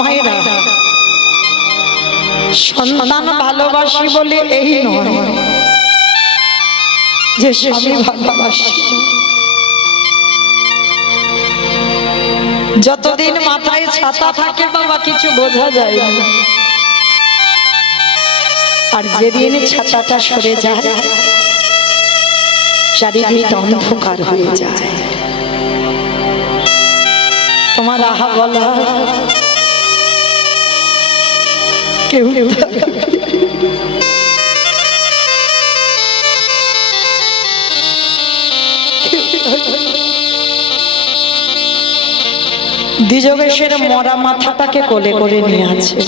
মায়েরা, সন্তান ভালোবাসি বলে এই নয় যে স্বামী ভালোবাসি। যতদিন মাথায় ছাতা থাকে বাবা কিছু বোঝা যায় না, আর যেদিন ছাতাটা সরে যায় চারিদিক অন্ধকার হয়ে যায়। তোমার আহা বলা কেউ দ্বিযোগেশের মরা মাথাটাকে কোলে করে নিয়ে আছে।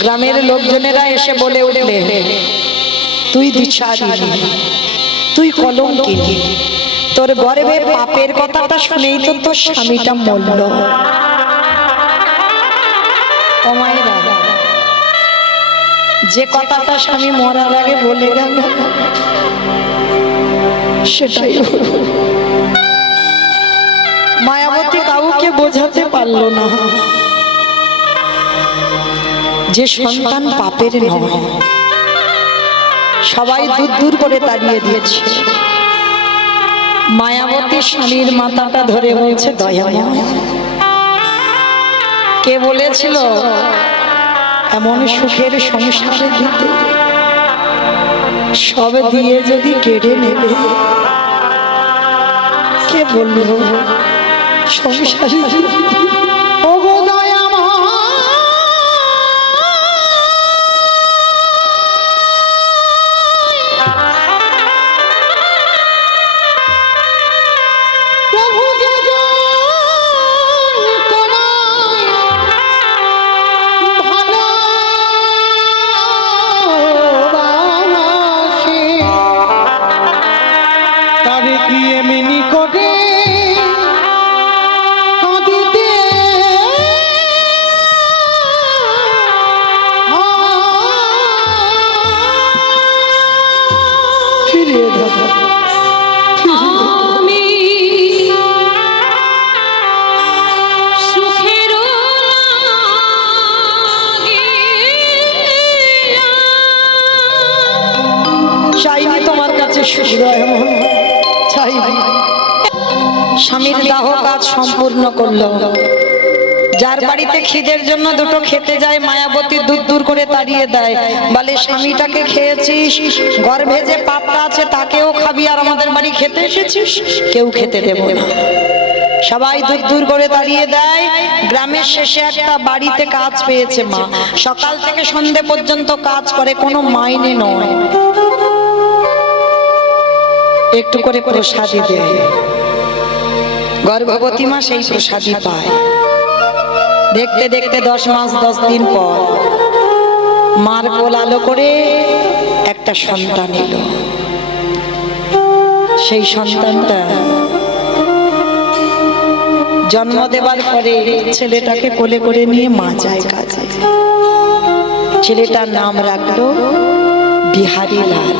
গ্রামের লোকজনেরা এসে বলে উঠলে, তুই দিশাহারা, তুই কলঙ্কিনী, তোর গর্বে পাপের কথাটা শুনেই তো তোর স্বামীটা মরল। ও মায়েরা, যে কথাটা স্বামী মরার আগে বলে গেল সেটাই মায়াবতী কাউকে বোঝাতে পারলো না যে সন্তান পাপের নয়। সবাই দূর দূর করে তাড়িয়ে দিয়েছে। মায়াবতী স্বামীর মাথাটা ধরে বলছে, দয়াময়, কে বলেছিল এমন সুখের সংসারে দিতে? সব দিয়ে যদি কেড়ে নেবে, কে বলল সংসারে দিতে? স্বামীর দাহ কাজ সম্পূর্ণ করলো। যার বাড়িতে খিদের জন্য দুটো খেতে যায়, মায়াবতী দূর দূর করে তাড়িয়ে দেয়, বলে স্বামীটাকে খেয়েছিস, গর্ভে যে পাপটা আছে তাকেও খাবি, আর আমাদের বাড়ি খেতে এসেছিস, কেউ খেতে দেব না। সবাই দূর দূর করে তাড়িয়ে দেয়। গ্রামের শেষে একটা বাড়িতে কাজ পেয়েছে মা, সকাল থেকে সন্ধে পর্যন্ত কাজ করে, কোনো মাইনে নয়, একটু করে প্রসাদী দেয়। গর্ভবতী মা সেই প্রসাদী পায়। দেখতে দেখতে 10 মাস 10 দিন পর মার কোল আলো করে একটা সন্তান এলো। সেই সন্তানটা জন্ম দেবার পরে ছেলেটাকে কোলে করে নিয়ে মা যায় কাজে। ছেলেটার নাম রাখলো বিহারী লাল।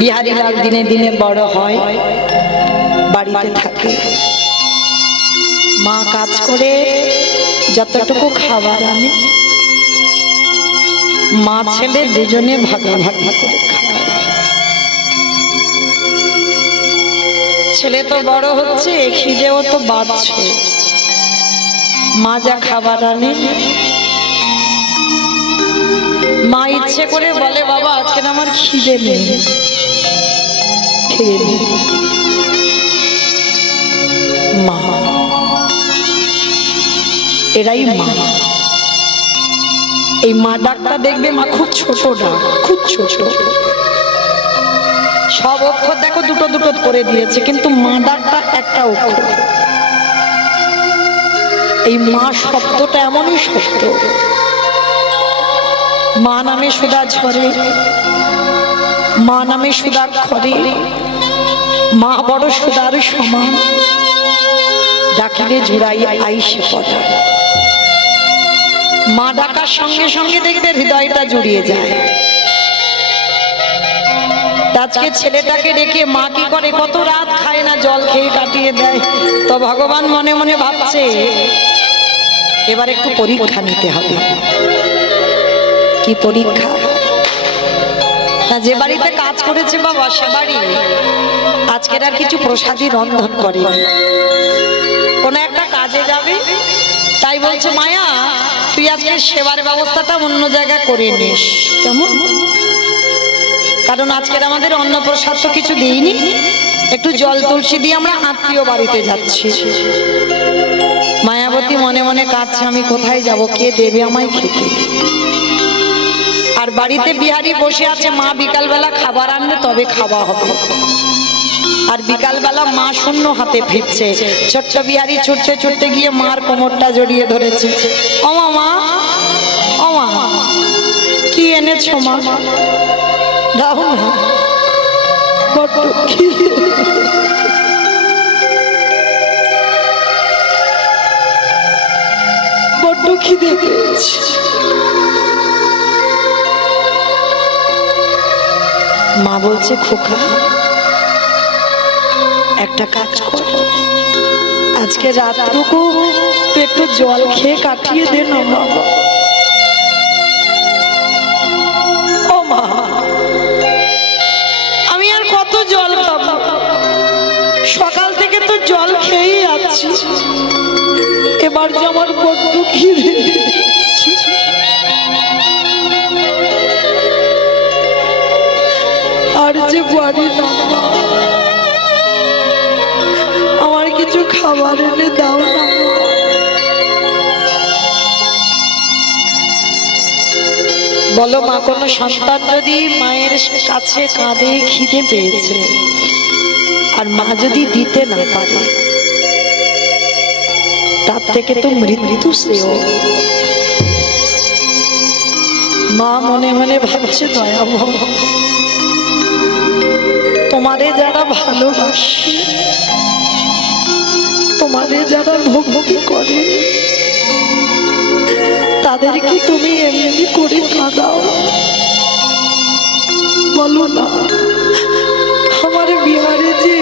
বিহারী লাল দিনে দিনে বড় হয়, বাড়িতে থাকে। মা কাজ করে যতটুকু খাবার আনে, মা ছেলে দুজনে ভাগাভাগি করে খায়। ছেলে তো বড় হচ্ছে, খিদেও তো বাড়ছে। মা যা খাবার আনে, মা ইচ্ছে করে বলে, বাবা আজকে আমার খিদে নেই, খেয়ে নি। মা, এরাই মা। এই মা ডাকটা দেখবে মা খুব ছোট ডাক, খুব ছোট। সব অক্ষর দেখো দুটো দুটো করে দিয়েছে, কিন্তু মা ডাকটা একটা অক্ষর। এই মা শব্দটা এমনই শব্দ। মা নামে সুধা ঝরে, মা নামে সুধাক্ষরে, মা বড় সুধার সমান, ডাকিলে জুড়াই আইসে পড়া। মা ডাকার সঙ্গে সঙ্গে দেখবে হৃদয়টা জুড়িয়ে যায়। আজকে ছেলেটাকে রেখে মা কি করে, কত রাত খায় না, জল খেয়ে কাটিয়ে দেয়। তো ভগবান মনে মনে ভাবছে এবার একটু পরীক্ষা নিতে হবে। কি পরীক্ষা? না, যে বাড়িতে কাজ করেছে বাবা সে বাড়ি আজকের আর কিছু প্রসাদী রন্ধন করে, কোন একটা কাজে যাবে, তাই বলছে মায়া তুই আজকে সেবার ব্যবস্থাটা অন্য জায়গায় করে নিস। কেমন? কারণ আজকের আমাদের অন্নপ্রসাদ তো কিছু দিইনি, একটু জল তুলসী দিয়ে আমরা আত্মীয় বাড়িতে যাচ্ছি। মায়াবতী মনে মনে কাঁদছে, আমি কোথায় যাব, কে দেবে আমায় খেতে? আর বাড়িতে বিহারী বসে আছে, মা বিকালবেলা খাবার আনবে তবে খাওয়া হবে। আর বিকালবেলা মা শূন্য হাতে ফিরছে। ছোট্ট বিহারী ছুটতে ছুটতে গিয়ে মার কোমরটা জড়িয়ে ধরেছে। ও মা, ও মা, কি এনেছো মা? দাও না, বড্ড খিদে, বড্ড খিদে পেয়েছে। মা বলছে খোকা একটা কাজ কর, আজকে রাতটুকু একটু জল খেয়ে কাটিয়ে দে না বাবা। ও মা, আমি আর কত জল খাবো, সকাল থেকে তো জল খেয়েই আছি, এবার যে আমার বড্ড খিদে, আর যে বাড়ি না, আমার কিছু খাবার এনে দাও না। বলো মা, কোনো সন্তান যদি মায়ের কাছে কাঁদে খিদে পেয়েছে আর মা যদি দিতে না পারে, তার থেকে তো মৃত্যু শ্রেয়। মা মনে মনে ভাবছে দয়াময়, তোমারে যারা ভালোবাসে, তোমারে যারা ভক্তি করে, তাদেরকে তুমি এমনি করে কাঁদাও? বলো না, আমার বিহারে যে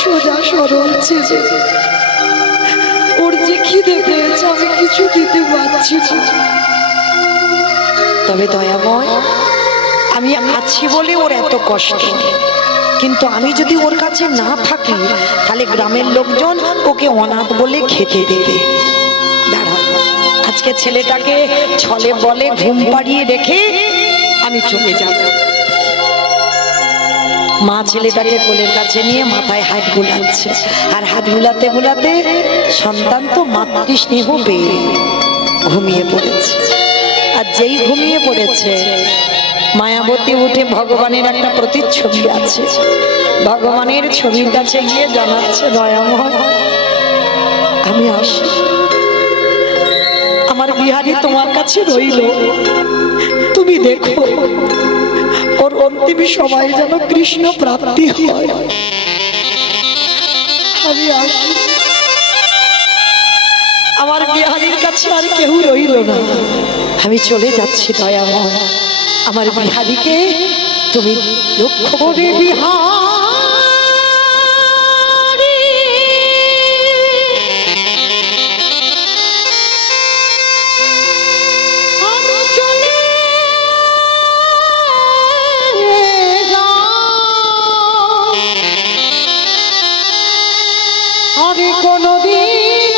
সোজা সরল ছেলে, ওর যে খিদে পেয়েছে, আমি কিছু দিতে পারছি না। তবে দয়াময়, আমি আছি বলে ওর এত কষ্ট, কিন্তু আমি যদি ওর কাছে না থাকি তাহলে গ্রামের লোকজন ওকে অনাথ বলে খেতে দেবে। দাঁড়া, আজকে ছেলেটাকে ছলে বলে ঘুম পাড়িয়ে রেখে আমি চলে যাব। মা ছেলেটাকে কোলের কাছে নিয়ে মাথায় হাত বুলাচ্ছে, আর হাত বুলাতে বুলাতে সন্তান তো মাতৃস্নেহ পেয়ে ঘুমিয়ে পড়েছে। আর যেই ঘুমিয়ে পড়েছে, মায়াবতী উঠে ভগবানের একটা প্রতিচ্ছবি আছে, ভগবানের ছবির কাছে গিয়ে জানাচ্ছে দয়াময় আমি আসি, আমার বিহারী তোমার কাছে রইল, তুমি দেখো ওর অন্তিম সময় যেন কৃষ্ণ প্রাপ্তি হয়। আমি আসি, আমার বিহারীর কাছে আর কেউ রইল না, আমি চলে যাচ্ছি দয়াময়, আমার বিহারীকে তুমি লক্ষ্য করে। বিহারী আমি চলে আমি কোনদিন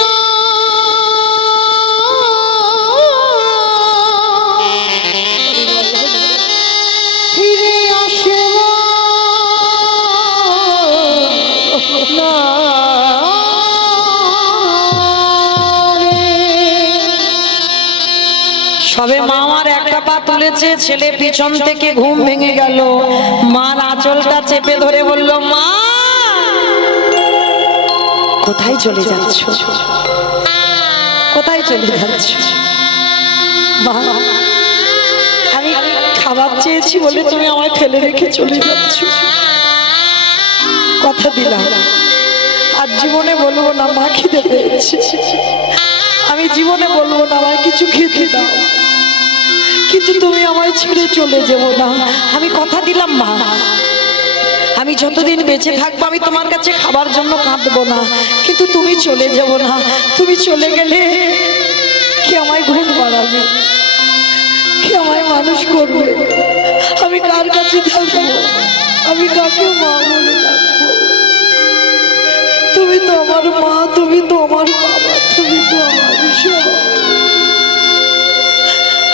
ফিরে আসব না। সবে মা আমার একটা পা তুলেছে, ছেলে পিছন থেকে ঘুম ভেঙে গেল, মার আঁচলটা চেপে ধরে বলল মা কোথায় চলে যাচ্ছ, কোথায় চলে যাচ্ছ? মা আমি খাবার চেয়েছি বলে তুমি আমায় ফেলে রেখে চলে যাচ্ছ, কথা দিলাম আর জীবনে বলবো না মা খিদে পেয়েছে, আমি জীবনে বলবো না আমায় কিছু খেতে দাও, কিন্তু তুমি আমায় ছেড়ে চলে যাবো না, আমি কথা দিলাম মা। আমি যতদিন বেঁচে থাকবো আমি তোমার কাছে খাবার জন্য কাঁদবো না, কিন্তু তুমি চলে যাবো না। তুমি চলে গেলে কে আমায় ঘুম পাড়াবে, কে আমায় মানুষ করবে? আমি কার কাছে থাকবো? আমি কাকে মা বলে ডাকবো? তুমি তো আমার মা, তুমি তো আমার বাবা, তুমি তো আমার সব।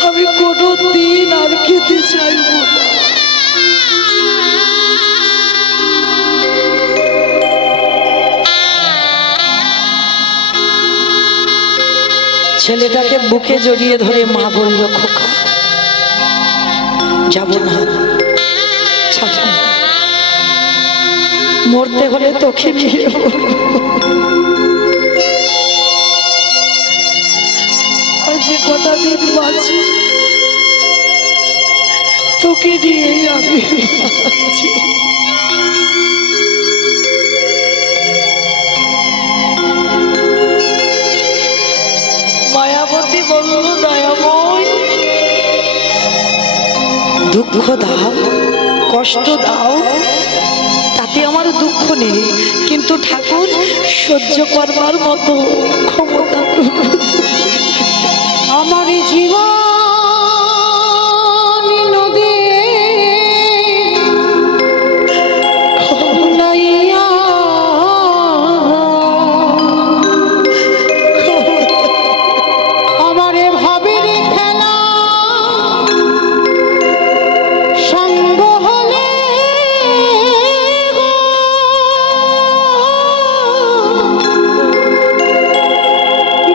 আমি কোনো দিন আর খেতে চাইবো না। ছেলেটাকে বুকে জড়িয়ে ধরে মা বলল, খোকা যাব না, ছাড়ো না। মরতে হলে তোকে নিয়ে আর যে কটা দিন বাঁচি তোকে নিয়েই আমি বাঁচি। মায়াবতী বলল, দয়াময় দুঃখ দাও, কষ্ট দাও, তাতে আমার দুঃখ নেই, কিন্তু ঠাকুর সহ্য করবার মতো ক্ষমতা আমার জীবন নদী নাইয়া আমারে ভাবের খেলা সঙ্গ হলে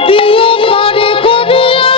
দিও পারে করিয়া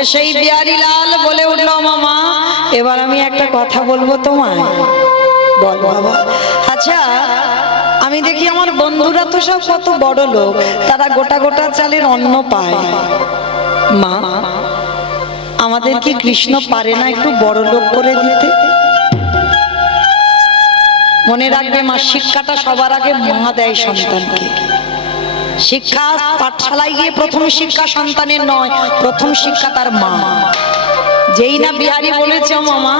আজকে সেই বিহারী লাল বলে উঠলো, মামা এবার আমি একটা কথা বলবো তোমায়। বল বাবা। আচ্ছা, আমি দেখি আমার বন্ধুরা তো সব কত বড় লোক, তারা গোটা গোটা চালের অন্ন পায়। মা, আমাদের কি কৃষ্ণ পারে না একটু বড় লোক করে দিতে? মনে রাখবে মা, শিক্ষাটা সবার আগে মা দেয় সন্তানকে। শিক্ষা পাঠশালায় গিয়ে প্রথম শিক্ষা সন্তানের নয়, প্রথম শিক্ষা তার মা। যেই না বিহারী বলেছে, ও মামা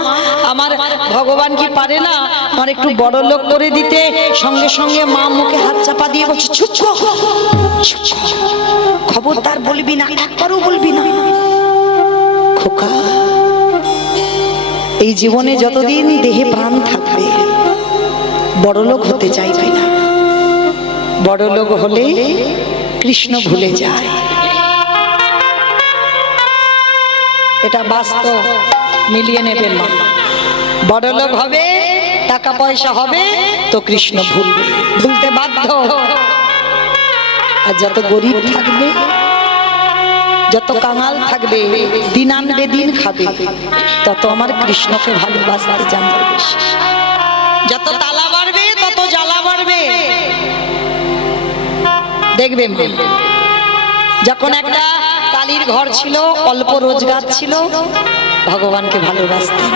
আমার ভগবান কি পারে না আমার একটু বড় লোক করে দিতে, সঙ্গে সঙ্গে মা মুখে হাত চাপা দিয়ে বলছে, চুপ কর, চুপ কর, খবরদার বলবি না, একবারও বলবি না। খোকা, এই জীবনে যতদিন দেহে প্রাণ থাকবে বড় লোক হতে চাইবে না। বড় লোক হলে কৃষ্ণ ভুলে যায়, এটা বাস্তব, মিলিয়ে নেবেন মা। বড় লোক হবে, টাকা পয়সা হবে, তো কৃষ্ণ ভুলবে, ভুলতে বাধ্য। আর যত গরিব থাকবে, যত কাঙাল থাকবে, দিন আনবে দিন খাবে, তত আমার কৃষ্ণকে ভালোবাসতে জানবে বেশি। যত তালা বাড়বে তত জ্বালা বাড়বে। দেখবে মা, যখন একটা কালীর ঘর ছিল, অল্প রোজগার ছিল, ভগবানকে ভালোবাসতেন,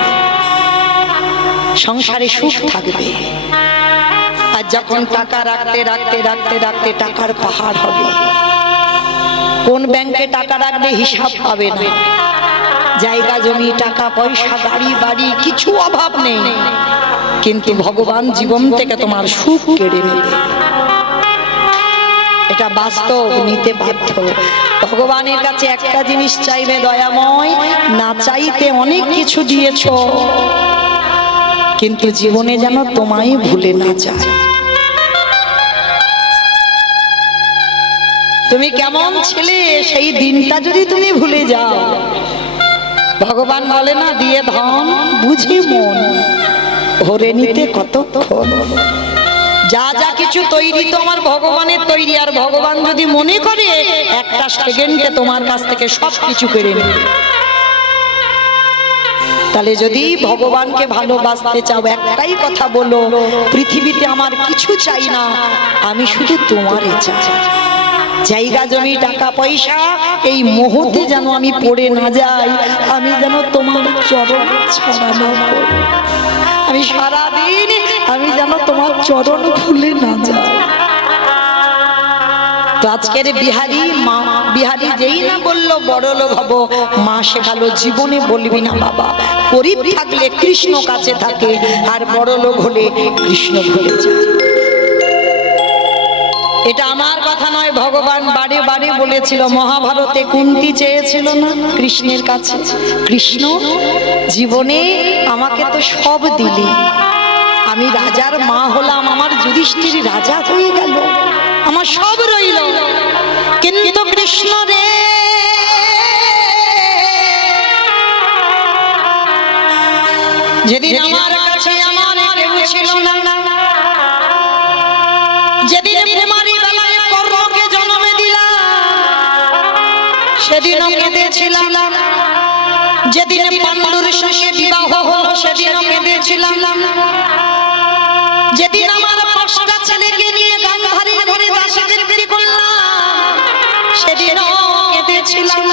সংসারে সুখ থাকবে। আর যখন টাকা রাখতে রাখতে রাখতে রাখতে টাকার পাহাড় হবে, কোন ব্যাংকে টাকা রাখবে হিসাব পাবে না, জায়গা জমি টাকা পয়সা গাড়ি বাড়ি কিছু অভাব নেই, কিন্তু ভগবান জীবন থেকে তোমার সুখ কেড়ে নেবে। এটা বাস্তব, নিতে বাধ্য। ভগবানের কাছে একটা জিনিস চাইবে, দয়াময় না চাইতে অনেক কিছু দিয়েছো, কিন্তু জীবনে যেন তোমায় ভুলে না যায়। তুমি কেমন ছেলে সেই দিনটা যদি তুমি ভুলে যাও, ভগবান বলে না, দিয়ে ধন বুঝি মন ভরে নিতে কতক্ষণ। যা যা কিছু তৈরি তো আমার ভগবানের তৈরি, আর ভগবান যদি মনে করে একটা সেকেন্ডে তোমার কাছ থেকে সব কিছু কেড়ে নেবে। তাহলে যদি ভগবানকে ভালোবাসতে চাও, একটাই কথা বলো, পৃথিবীতে আমার কিছু চাই না, আমি শুধু তোমারই চাই। জায়গা জমি টাকা পয়সা এই মুহূর্তে যেন আমি পড়ে না যাই, আমি যেন তোমার চরণ ছাড়া না পড়ি। আমি সারাদিন আমি যেন তোমার চরণ ভুলে না যাই। তো আজকের বিহারী মা, বিহারী যেই না বললো বড় লোক হব, মা শেখালো জীবনে বলবি না বাবা, গরিব থাকলে কৃষ্ণ কাছে থাকে, আর বড় লোক হলে কৃষ্ণ ভুলে যায়। এটা আমার কথা নয়, ভগবান বারে বারে বলেছিল। মহাভারতে কুন্তি চেয়েছিল না কৃষ্ণের কাছে, কৃষ্ণ জীবনে আমাকে তো সব দিলি, আমি রাজার মা হলাম, আমার যুধিষ্ঠির রাজা হয়ে গেল, আমার সব রইল, কিন্তু কৃষ্ণ রে যেদিন আমার কাছে আমার কেউ ছিল না, যেদিন কুমারী বেলায় কর্ণকে জন্মে দিলাম, সেদিনও কেঁদেছিলাম, যেদিন পাণ্ডুর সঙ্গে বিবাহ হলো সেদিনও কেঁদেছিলাম, যেদিন আমার 5টা ছেলেকে নিয়ে গান্ধারীর ঘরে দাসীদের বিক্রি করলাম সেদিনও কেঁদেছিলাম,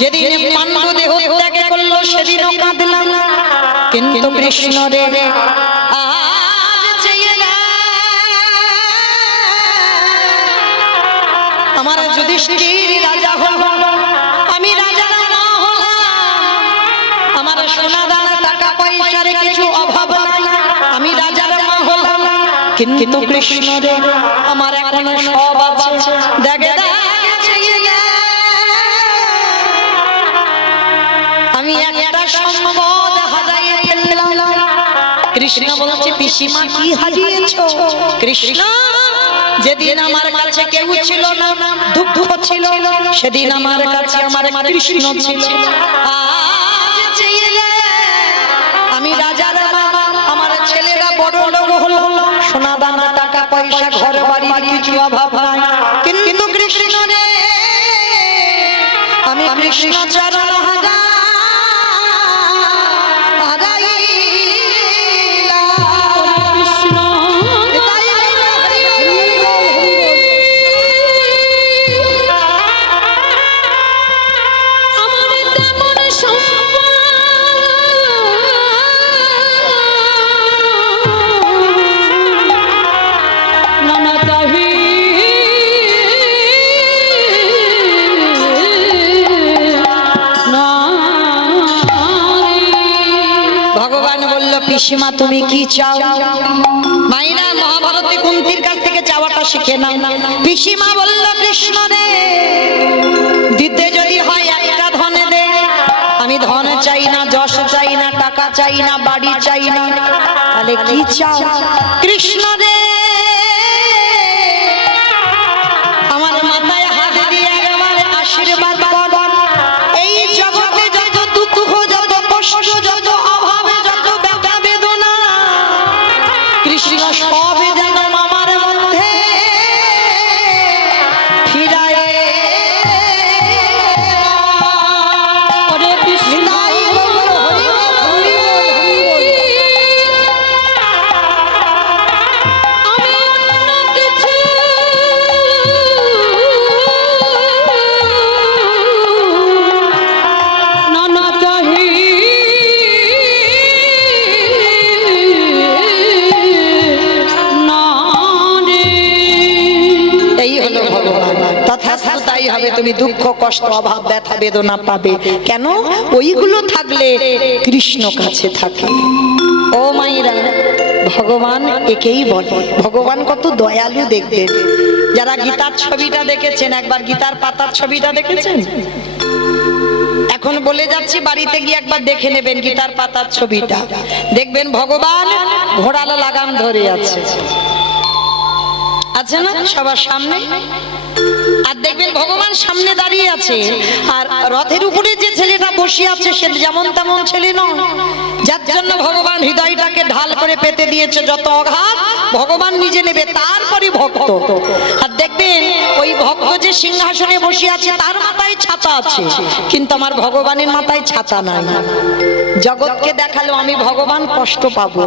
যেদিন পাণ্ডু দেহ ত্যাগ করলো সেদিনও কাঁদলাম, কিন্তু কৃষ্ণ রে আমার যুধিষ্ঠির রাজা হলো, আমি রাজার মা হলাম, আমার সোনা দানা টাকা পয়সার কিছু অভাব নাই, আমি রাজার মা হলাম, কিন্তু কৃষ্ণ রে আমার এখনো সব আছে। দেখে আমি একটা সম্পদ হারিয়ে ফেললাম। কৃষ্ণ বলছে, পিসিমা কি হারিয়েছো? কৃষ্ণ, যেদিন আমার কাছে কেউ ছিল না, দুঃখ ছিল, সেদিন আমার কাছে আমার কৃষ্ণ ছিল। আজ আমি রাজার মা, আমার ছেলেরা বড় লোক হলো, সোনা দানা টাকা পয়সা ঘর বাড়ির কিছু অভাব নাই, কিন্তু কৃষ্ণ রে আমি কৃষ্ণ কৃষ্ণ চরণ পিসিমা তুমি কি চাও? মাইরা মহাভারতে কুন্তির কাছ থেকে চাওয়াটা শিখে নাও। পিসিমা বলল কৃষ্ণ রে, দিতে যদি হয় একটা ধনে দে। আমি ধন চাই না, যশ চাই না, টাকা চাই না, বাড়ি চাই না। তাহলে কি চাও? কৃষ্ণ রে আমার মাথায় হাত দিয়ে একবার আশীর্বাদ কর। এই জগতে যত দুঃখ, যত কষ্ট, যত অভাবে, যত ব্যথা বেদনা, কৃষ্ণ সবে যেন আমার মধ্যে ফিরায়। তাই হবে, তুমি দুঃখ কষ্ট অভাব ব্যথা বেদনা পাবে কেন? ওইগুলো থাকলে কৃষ্ণ কাছে থাকে। ও মাইরা, ভগবান একেই বলে। ভগবান কত দয়ালু দেখবেন। যারা গীতার ছবিটা দেখেছেন, একবার গীতার পাতার ছবিটা দেখেছেন? এখন বলে যাচ্ছি, বাড়িতে গিয়ে একবার দেখে নেবেন গীতার পাতার ছবিটা। দেখবেন ভগবান ঘোড়ালা লাগাম ধরে আছে না সবার সামনে। আর দেখবেন ভগবান সামনে দাঁড়িয়ে আছে, আর রথের উপরে যে ছেলেটা বসে আছে সে যেমন তেমন ছেলে নয়, যার জন্য ভগবান হৃদয়টাকে ঢাল করে পেতে দিয়েছে। যত আঘাত ভগবান নিজে নেবে, তারপরে ভক্ত। আর দেখবেন ওই ভক্ত যে সিংহাসনে বসে আছে তার মাথায় ছাতা আছে, কিন্তু আমার ভগবানের মাথায় ছাতা নাই। জগৎকে দেখালো আমি ভগবান কষ্ট পাবো,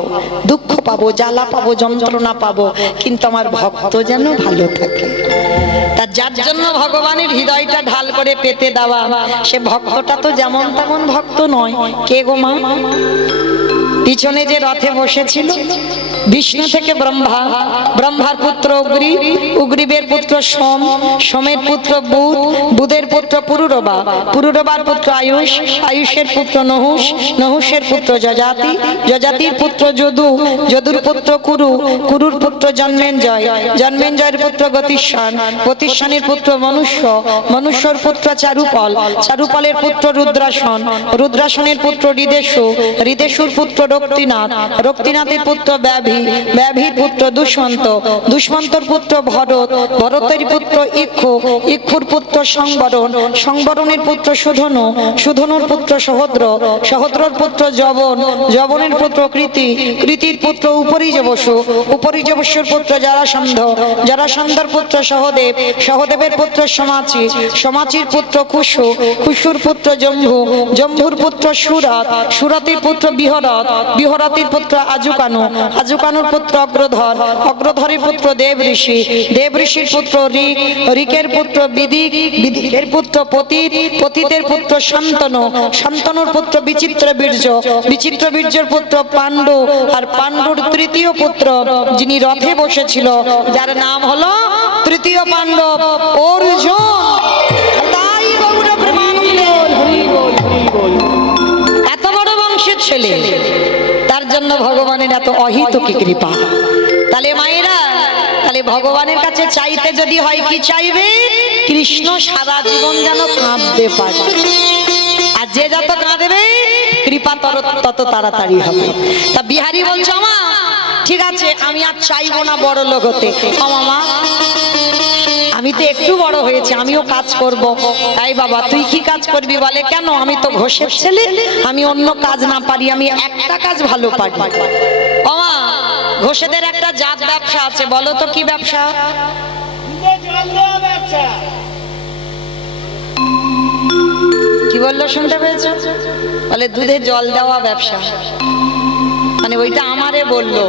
দুঃখ পাবো, জ্বালা পাবো, যন্ত্রণা পাবো, কিন্তু আমার ভক্ত যেন ভালো থাকে। তার যার জন্য ভগবানের হৃদয়টা ঢাল করে পেতে দেওয়া, সে ভক্তটা তো যেমন তেমন ভক্ত নয়। কে গো মা? পিছনে যে রথে বসেছিল বিষ্ণু থেকে ব্রহ্মা, ব্রহ্মার পুত্র উগ্রী, উগ্রীবের পুত্র সোম, সোমের পুত্র বুধ, বুধের পুত্র পুরুরবা, পুরুরবার পুত্র আয়ুষ, আয়ুষের পুত্র নহুষ, নহুষের পুত্র যজাতি, যজাতির পুত্র যদু, যদুর পুত্র কুরু, কুরুর পুত্র জন্মেঞ্জয়, জন্মেঞ্জয়ের পুত্র গতিস্বান, গতিস্বানের পুত্র মনুষ্য, মনুষ্যর পুত্র চারুপল, চারুপলের পুত্র রুদ্রাসন, রুদ্রাসনের পুত্র হৃদেশু, হৃদেশুর পুত্র রক্তিনাথ, রক্তিনাথের পুত্র ব্যাভি, ব্যাভির পুত্র দুষ্মন্ত, দুষ্মন্তর পুত্র ভরত, ভরতের পুত্র ইক্ষু, ইক্ষুর পুত্র সংবরণ, সংবরণের পুত্র সুধনু, সুধনুর পুত্র সহদ্র, সহদ্রর পুত্র যবন, যবনের পুত্র কৃতি, কৃতির পুত্র উপরিজবসু, উপরিজবসুর পুত্র জরাসন্ধ, জরাসন্ধর পুত্র সহদেব, সহদেবের পুত্র সমাচি, সমাচির পুত্র কুশু, কুশুর পুত্র জম্ভু, জম্ভুর পুত্র সুরত, সুরতের পুত্র বিহরত, বিহরতির পুত্র আজুকানু, আজুকানুর পুত্র অগ্রধর, অগ্রধরের পুত্র দেব ঋষি, দেব ঋষির পুত্র ঋক, ঋকের পুত্র বিদিক, বিদিকের পুত্র পতিত, পতিতের পুত্র শান্তনু, শান্তনুর পুত্র বিচিত্র বীর্য, বিচিত্র বীর্যের পুত্র পাণ্ডু, আর পাণ্ডুর তৃতীয় পুত্র যিনি রথে বসেছিল যার নাম হলো তৃতীয় পাণ্ডব অর্জুন। তাই গৌর প্রেমানন্দে এত বড় বংশের ছেলে, তার জন্য ভগবানের এত অহিতুকি কৃপা। তাহলে মায়েরা, তাহলে ভগবানের কাছে চাইতে যদি হয় কি চাইবে? কৃষ্ণ সারা জীবন যেন কাঁদতে পারে, আর যে যত কাঁদবে কৃপা তত তাড়াতাড়ি হবে। তা বিহারী বলছো মা ঠিক আছে আমি আর চাইবো না বড় লোক হতে। মামা আমি তো একটু বড় হয়েছে, আমিও কাজ করব। তাই বাবা তুই কি কাজ করবি? বলে কেন? আমি তো ঘোষের ছেলে, আমি অন্য কাজ না পারি, আমি একটা কাজ ভালো পারি। মামা ঘোষেদের একটা জাত ব্যবসা আছে, বলো তো কি ব্যবসা? কি বললো শুনতে পেয়েছো? বলে দুধে জল দেওয়া ব্যবসা, মানে ওইটা আমারে বললো,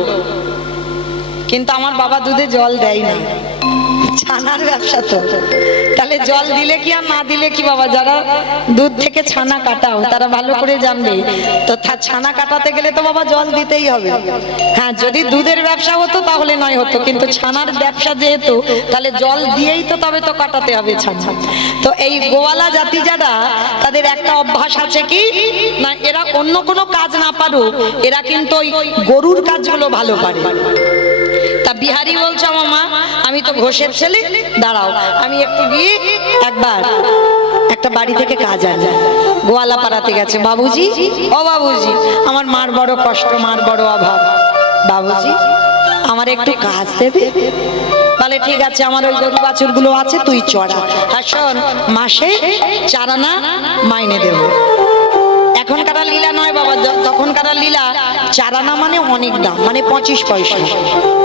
কিন্তু আমার বাবা দুধে জল দেয় না, ছানার ব্যবসা তো। তাহলে জল দিলে কি আর না দিলে কি বাবা, যারা দুধ থেকে ছানা কাটাও তারা ভালো করে জানবে। তো ছানা কাটাতে গেলে তো বাবা জল দিতেই হবে। হ্যাঁ, যদি দুধের ব্যবসা হতো তাহলে নয় হতো, কিন্তু ছানার ব্যবসা যেহেতু, তাহলে জল দিয়েই তো তবে তো কাটাতে হবে ছানা। তো এই গোয়ালা জাতি যারা, তাদের একটা অভ্যাস আছে কি না, এরা অন্য কোনো কাজ না পারুক, এরা কিন্তু ওই গরুর কাজগুলো ভালো পারে। তা বিহারি বলছো মামা আমি তো ঘোষের ছেলে, দাঁড়াও আমি একটু গিয়ে একবার একটা বাড়ি থেকে কাজ আনি। গোয়ালা পাড়াতে গেছে, বাবুজি ও বাবুজি আমার মার বড় কষ্ট, মার বড় অভাব, বাবুজি আমার একটু কাজ দেবে? তাহলে ঠিক আছে, আমার ওই গরু বাছুর গুলো আছে তুই চড়া, আর শোন মাসে 4 আনা মাইনে দেবো। এখনকার লীলা নয় বাবা, তখনকার লীলা 4 আনা মানে অনেক দাম, মানে 25 পয়সা।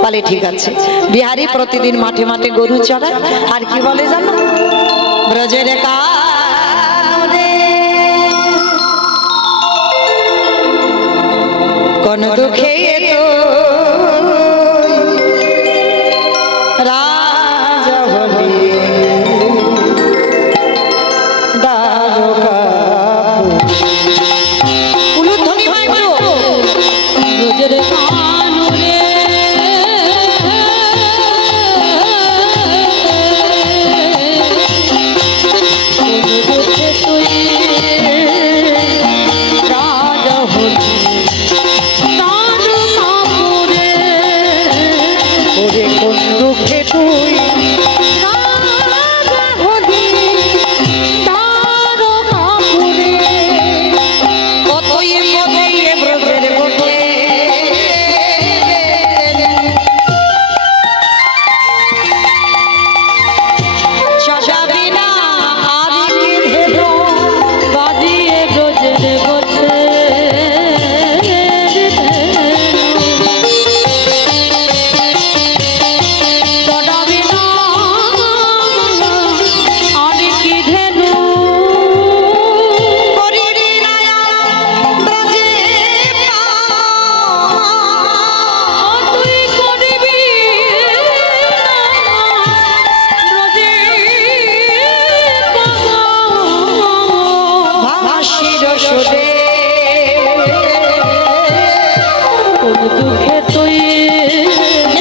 বলে ঠিক আছে। বিহারি প্রতিদিন মাঠে মাঠে গরু চড়ায়, আর কি বলে জানো, ব্রজের কাননে কোন দুঃখে তো রাজা হলি দ্বারকা রোজের কানুরে তুই রাজা হলি তার কাপুরে, ওরে কোন দুঃখে তুই রাজা হলি তার কাপুরে। কতই মনে ব্রজের কোঠে চড়াবি না আর কি ধেলো, বাজিয়ে ব্রজের গোছে চড়াবি না আর কি ধেনু, করিরি নায়া ব্রজে তুই করবি ব্রজে ভাসির সুরে কোন দুঃখে তুই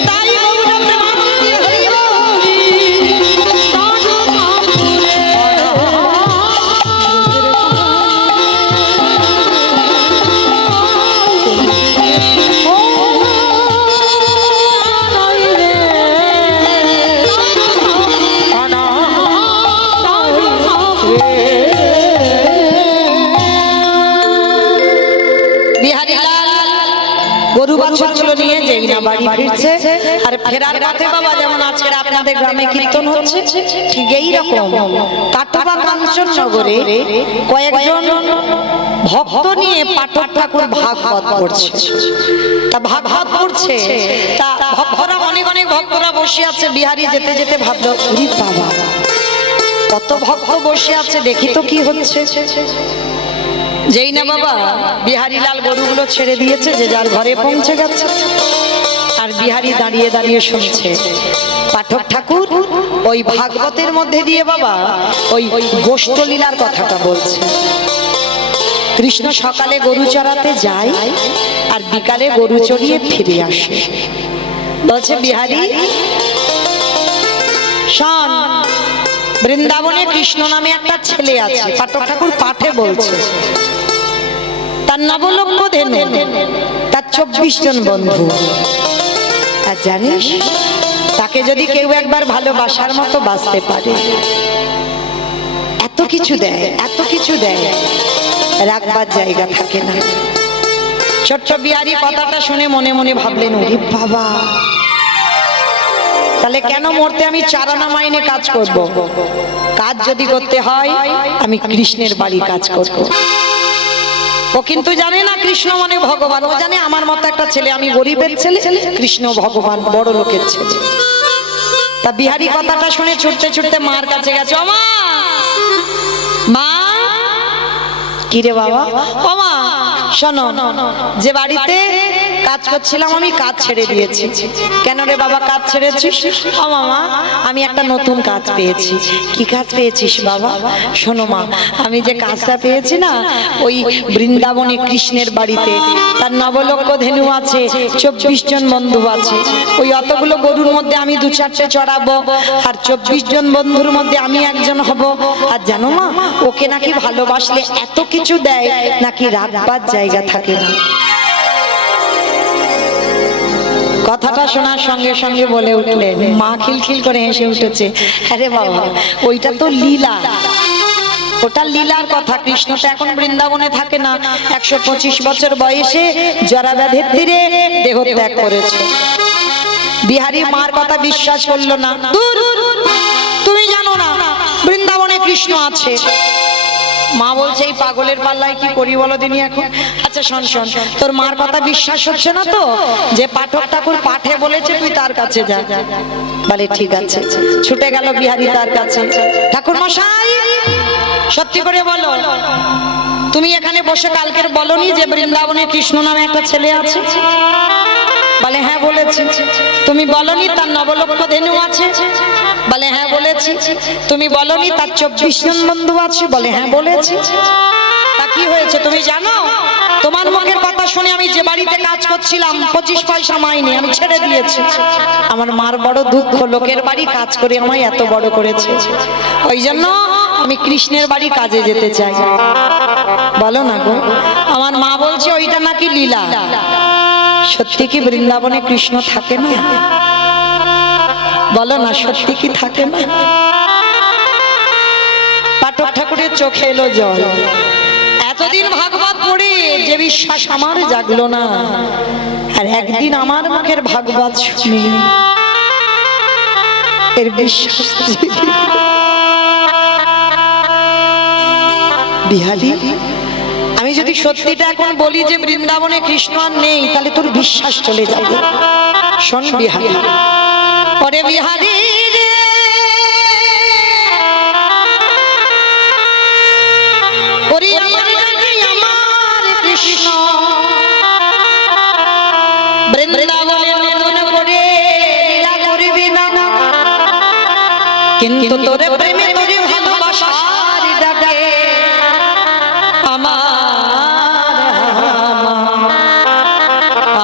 তাই গৌরবে মাতৃ হইব তার কাপুরে। বিহারীলাল গরু বাছুরগুলো নিয়ে যেই না বাড়ি ফিরছে, আর ফেরার পথে বাবা যেমন আজকে আপনাদের গ্রামে কীর্তন হচ্ছে, ঠিক এইরকম কাটোয়া কাঞ্চননগরে কয়েকজন ভক্ত নিয়ে পাঠক ঠাকুর ভাগবত পড়ছে। তা ভাগবত পড়ছে, তা ভক্তরা অনেক অনেক ভক্তরা বসে আছে। বিহারী যেতে যেতে ভাবলো, ওরে বাবা কত ভক্ত বসে আছে, দেখি তো কি হচ্ছে। যেই না বাবা বিহারীলাল গরুগুলো ছেড়ে দিয়েছে, যে যার ঘরে পৌঁছে গেছে, আর বিহারী দাঁড়িয়ে দাঁড়িয়ে শুনছে পাঠক ঠাকুর ওই ভাগবতের মধ্যে দিয়ে বাবা ওই গোষ্ঠলীলার কথাটা বলছে। কৃষ্ণ সকালে গরু চড়াতে যায়, আর বিকালে গরু চড়িয়ে ফিরে আসে। বলছে বিহারী শোন, বৃন্দাবনে কৃষ্ণ নামে একটা ছেলে আছে, পাঠক ঠাকুর পাঠে বলছে, তার নবলক্ষ ধেনু, তার 24 জন বন্ধু। আর জানিস তাকে যদি কেউ একবার ভালোবাসার মতো বাঁচতে পারে, এত কিছু দেয়, এত কিছু দেয়, রাখবার জায়গা থাকে না। ছোট্ট বিহারী কথাটা শুনে মনে মনে ভাবলেন, ওরে বাবা তাহলে কেন মরতে আমি 4 আনা মাইনে কাজ করব? কাজ যদি করতে হয় আমি কৃষ্ণের বাড়ি কাজ করব। ও কিন্তু জানে না কৃষ্ণ মানে ভগবান, ও জানে আমার মতো একটা ছেলে, আমি গরিবের ছেলে, কৃষ্ণ ভগবান বড় লোকের ছেলে। তা বিহারী কথাটা শুনে ছুটতে ছুটতে মার কাছে গেছে, ও মা, মা কি রে বাবা? ও মা শোনো, যে বাড়িতে কাজ করছিলাম আমি কাজ ছেড়ে দিয়েছি। কেন রে বাবা কাজ ছেড়েছিস? ও মামা, আমি একটা নতুন কাজ পেয়েছি। কি কাজ পেয়েছিস বাবা? শোনো মা, আমি যে কাজটা পেয়েছি না, ওই বৃন্দাবনে কৃষ্ণের বাড়িতে তার নবলক্ষ ধেনু আছে, 24 জন বন্ধু আছে। ওই অতগুলো গরুর মধ্যে আমি 2-4টে চড়াবো, আর 24 জন বন্ধুর মধ্যে আমি একজন হব। আর জানো মা, ওকে নাকি ভালোবাসলে এত কিছু দেয়, নাকি রাখবার জায়গা থাকে না। কথাটা শোনার সঙ্গে সঙ্গে বলে উঠলেন, মা খিলখিল করে হেসে উঠেছে, আরে বাবা ওইটা তো লীলা, ওটা লীলার কথা। কৃষ্ণ তো এখন বৃন্দাবনে থাকে না, 125 বছর বয়সে জরাব্যাধির তীরে দেহ ত্যাগ করেছে। বিহারী মার কথা বিশ্বাস করলো না। দূর, তুমি জানো না বৃন্দাবনে কৃষ্ণ আছে। মা বলছে, এই পাগলের পাল্লায় কি করি বলো দিনি এখন। আচ্ছা শোন শোন, তোর মার কথা বিশ্বাস হচ্ছে না তো, যে পাঠক ঠাকুর পাঠে বলেছে তুই তার কাছে যা। বলে ঠিক আছে। ছুটে গেল বিহারী তার কাছে। ঠাকুর মশাই, সত্যি করে বলো, তুমি এখানে বসে কালকের বলনি যে বৃন্দাবনে কৃষ্ণ নামে একটা ছেলে আছে? বলে হ্যাঁ বলেছি। তুমি বলনি তার নবলক্ষ ধেনু আছে? বলে হ্যাঁ বলেছি। তুমি বলনি তার 24 জন বন্ধু আছে? বলে হ্যাঁ বলেছি। তা কি হয়েছে তুমি জানো? তোমার মুখের কথা শুনে আমি যে বাড়িতে কাজ করছিলাম 25 পয়সা মাইনে আমি ছেড়ে দিয়েছি। আমার মার বড় দুঃখ, লোকের বাড়ি কাজ করে আমায় এত বড় করেছে, ওই জন্য আমি কৃষ্ণের বাড়ি কাজে যেতে চাই। বলো না গো। আমার মা বলছে ওইটা নাকি লীলা। সত্যি কি বৃন্দাবনে কৃষ্ণ থাকে না? বলো না, সত্যি কি থাকে না? পাঠক ঠাকুরের চোখে এলো জল। এতদিন ভাগবত পড়ে যে বিশ্বাস আমার জাগলো না, আর একদিন আমার মুখের ভাগবত শুনে এর বিশ্বাস। বিহারী, আমি যদি সত্যিটা এখন বলি যে বৃন্দাবনে কৃষ্ণ আর নেই, তাহলে তোর বিশ্বাস চলে যাবে। শোন বিহারী, ওরে বিহারী রে, ওরে আমার কৃষ্ণ বৃন্দাবনে নতুন করে লীলা করবি না, কিন্তু তোরে প্রেমে তোরে ভালোবাসার ডাকে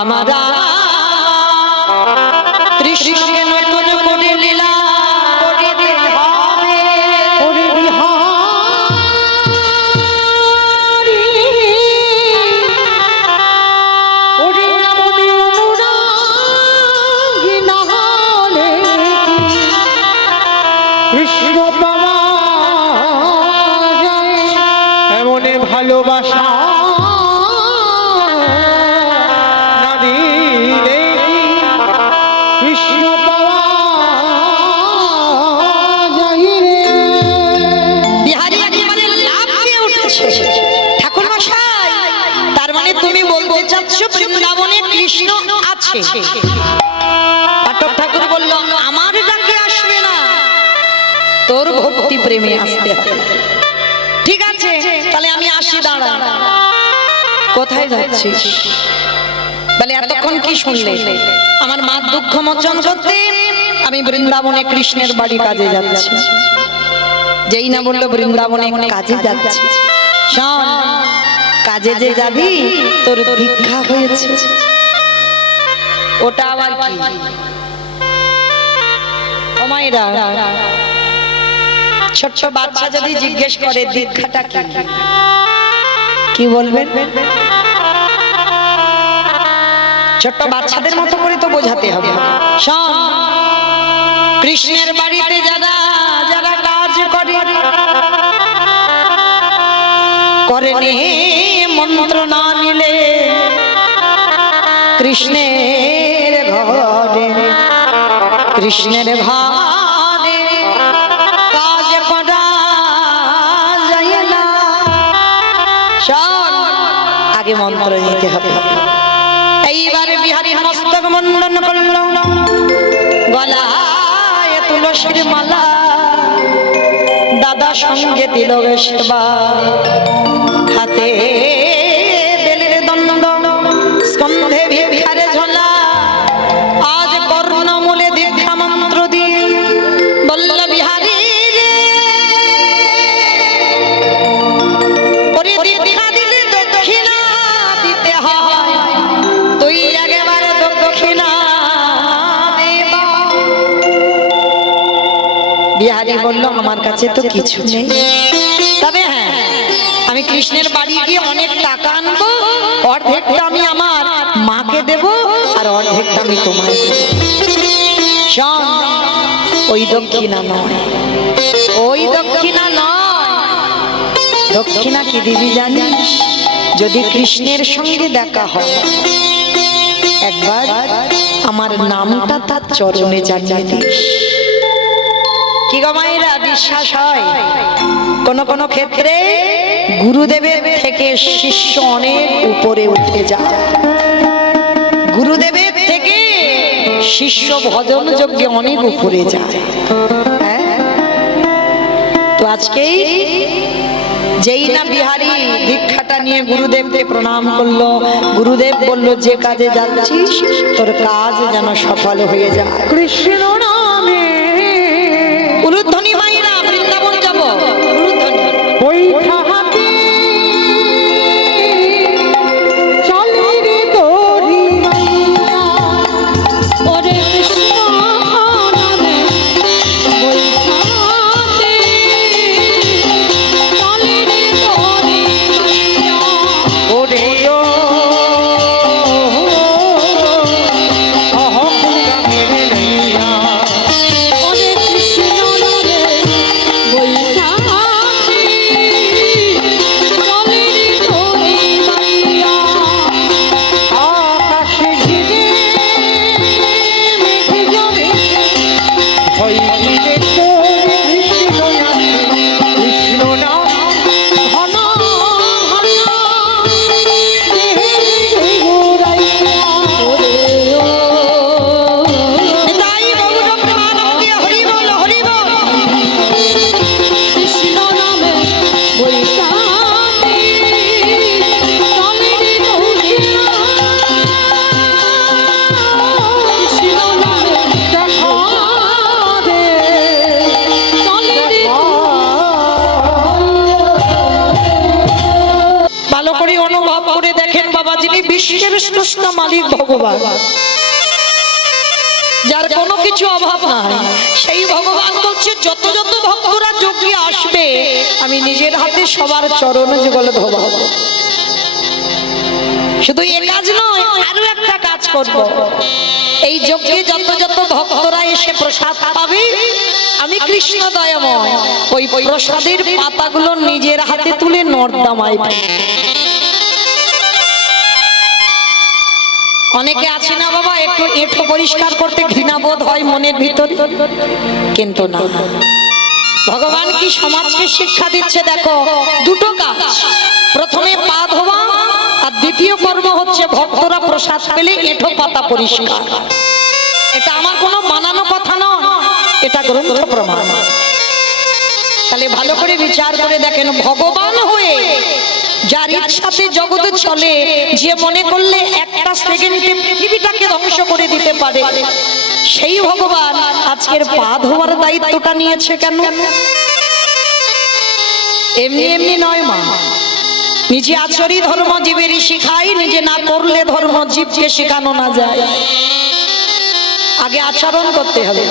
আমার কৃষ্ণকে নতুন করে লীলা করিতে হবে। ওরে বিহারী, ওরে মনে অনুরাগী না হলে কৃষ্ণ পাওয়া যায় এমনে ভালোবাসা না দিলে কৃষ্ণ পাওয়া যায় রে। বিহারী একেবারে লাফ দিয়ে উঠেছে। ঠাকুর মশাই, তার মানে তুমি বলতে চাচ্ছ বৃন্দাবনে কৃষ্ণ আছে? পাঠক ঠাকুর বলল, আমার ডাকে আসবে না, তোর ভক্তি প্রেমে আসতে হবে। ঠিক আছে, তাহলে আমি আসি, দাঁড়া। কোথায় যাচ্ছিস? বলে এতক্ষণ কি শুনলে? আমার মার দুঃখ মোচন করতে আমি বৃন্দাবনে কৃষ্ণের বাড়ি কাজে যাচ্ছি। যেই না বললো বৃন্দাবনে কাজে যাচ্ছি, শোন, কাজে যে যাবি তোর দীক্ষা হয়েছে। ওটা আবার কি? ও মায়েরা, ছোট্ট বাচ্চা যদি জিজ্ঞেস করে দীক্ষাটা কি, কি বলবেন? ছোট্ট বাচ্চাদের মতো করে তো বোঝাতে হবে। শোন, কৃষ্ণের বাড়িতে যারা যারা কাজ করে, করেনি মন্ত্র না নিলে কৃষ্ণের ঘরে, কৃষ্ণের ভারে কাজ করা যায় না। শোন, আগে মন্ত্র নিতে হবে। এইবারে বিহারী মস্তক মন্ডন করল, গলায় তুলসীর মালা, দাদা সঙ্গে দিল সেবা, হাতে বেলের দণ্ড, স্কন্ধে ভিক্ষার ঝোলা, আজ কর্ণমূলে দীক্ষা মন্ত্র দিয়ে বলল বিহারী রে, ওরে দীক্ষা দিলে দক্ষিণা দিতে হয়, তুই একেবারে দক্ষিণা দেবা। বিহারী বলল আমার কাছে তো কিছু নেই, তবে হ্যাঁ আমি কৃষ্ণের বাড়ি গিয়ে অনেক টাকা আনবো, অর্ধেকটা আমি আমার মাকে দেব আর অর্ধেকটা আমি তোমায় দেব। শোন, ওই দক্ষিণা নয়, ওই দক্ষিণা নয়, দক্ষিণা কি দিবি জানিস? যদি কৃষ্ণের সঙ্গে দেখা হয়, একবার আমার নামটা তার চরণে জানিয়ে দিস। কি গো মায়েরা, বিশ্বাস হয়? কোন কোন ক্ষেত্রে গুরুদেবের থেকে শিষ্য অনেক উপরে উঠে যায়, গুরুদেবের থেকে শিষ্য ভজন যজ্ঞে অনেক উপরে যায়। হ্যাঁ, তো আজকেই যেই না বিহারী দীক্ষাটা নিয়ে গুরুদেবকে প্রণাম করলো, গুরুদেব বলল যে কাজে যাচ্ছিস তোর কাজ যেন সফল হয়ে যায়। কৃষ্ণ নামে উলুধ্বনি মাইরা বৃন্দাবন যাব, উলুধ্বনি। ওই হাতে চলে রে তোরি মাইয়া, ওরে কৃষ্ণ নামে বৈঠাতে চলে রে তোরি মাইয়া। ওরে ও অহং রামের নাইয়া, ওরে কৃষ্ণ নামে বৈঠাতে চলে রে তোরি মাইয়া। আকাশে ঘিরে মেঘে জমে, ভয় ঘিরে তোর কৃষ্ণ নামে, কৃষ্ণ নাম ঘন ঘন দেহে ঘুরাইয়া। ওরে ও নিতাই গৌর প্রেমানন্দে হরি বল, হরি বল। কৃষ্ণ নামে বৈঠাতে চলে রে দক্ষিণা। কৃষ্ণ নামে রাধে চলে রে ভালো করে অনুভব করে দেখেন বাবা, যিনি বিশ্বের স্রষ্টা মালিক ভগবান, যার কোনো কিছু অভাব নাই, সেই ভগবান বলছে যত যত ভক্তরা যজ্ঞে আসবে আমি নিজের হাতে সবার চরণ যুগল ধোবাবো। শুধু এ কাজ নয়, আরো একটা কাজ করব। এই যজ্ঞে যত যত ভক্তরা এসে প্রসাদ পাবে, আমি কৃষ্ণ দয়াময় ওই প্রসাদের পাতাগুলো নিজের হাতে তুলে নর্দমায় ফেলবো। অনেকে আছে না বাবা, একটু এঁঠো পরিষ্কার করতে ঘৃণা বোধ হয় মনের ভিতরে, কিন্তু না, ভগবান কি সমাজকে শিক্ষা দিচ্ছে দেখো, দুটো কাজ, প্রথমে পা ধোয়া আর দ্বিতীয় কর্ম হচ্ছে ভক্তরা প্রসাদ পেলে এঁঠো পাতা পরিষ্কার। এটা আমার কোনো বানানো কথা নয়, এটা গ্রন্থ প্রমাণ। তাহলে ভালো করে বিচার করে দেখেন, ভগবান হয়ে যার ইচ্ছাতে জগতে চলে, যে মনে করলে একটা সেকেন্ডে পৃথিবীটাকে ধ্বংস করে দিতে পারে, সেই ভগবান আজকের পা ধোয়ার দায়িত্বটা নিয়েছে কেন? এমনি এমনি নয় মা, নিজে আচরি ধর্ম জীবেরই শিখাই, নিজে না করলে ধর্ম জীবকে শেখানো না যায়। আগে আচরণ করতে হবে,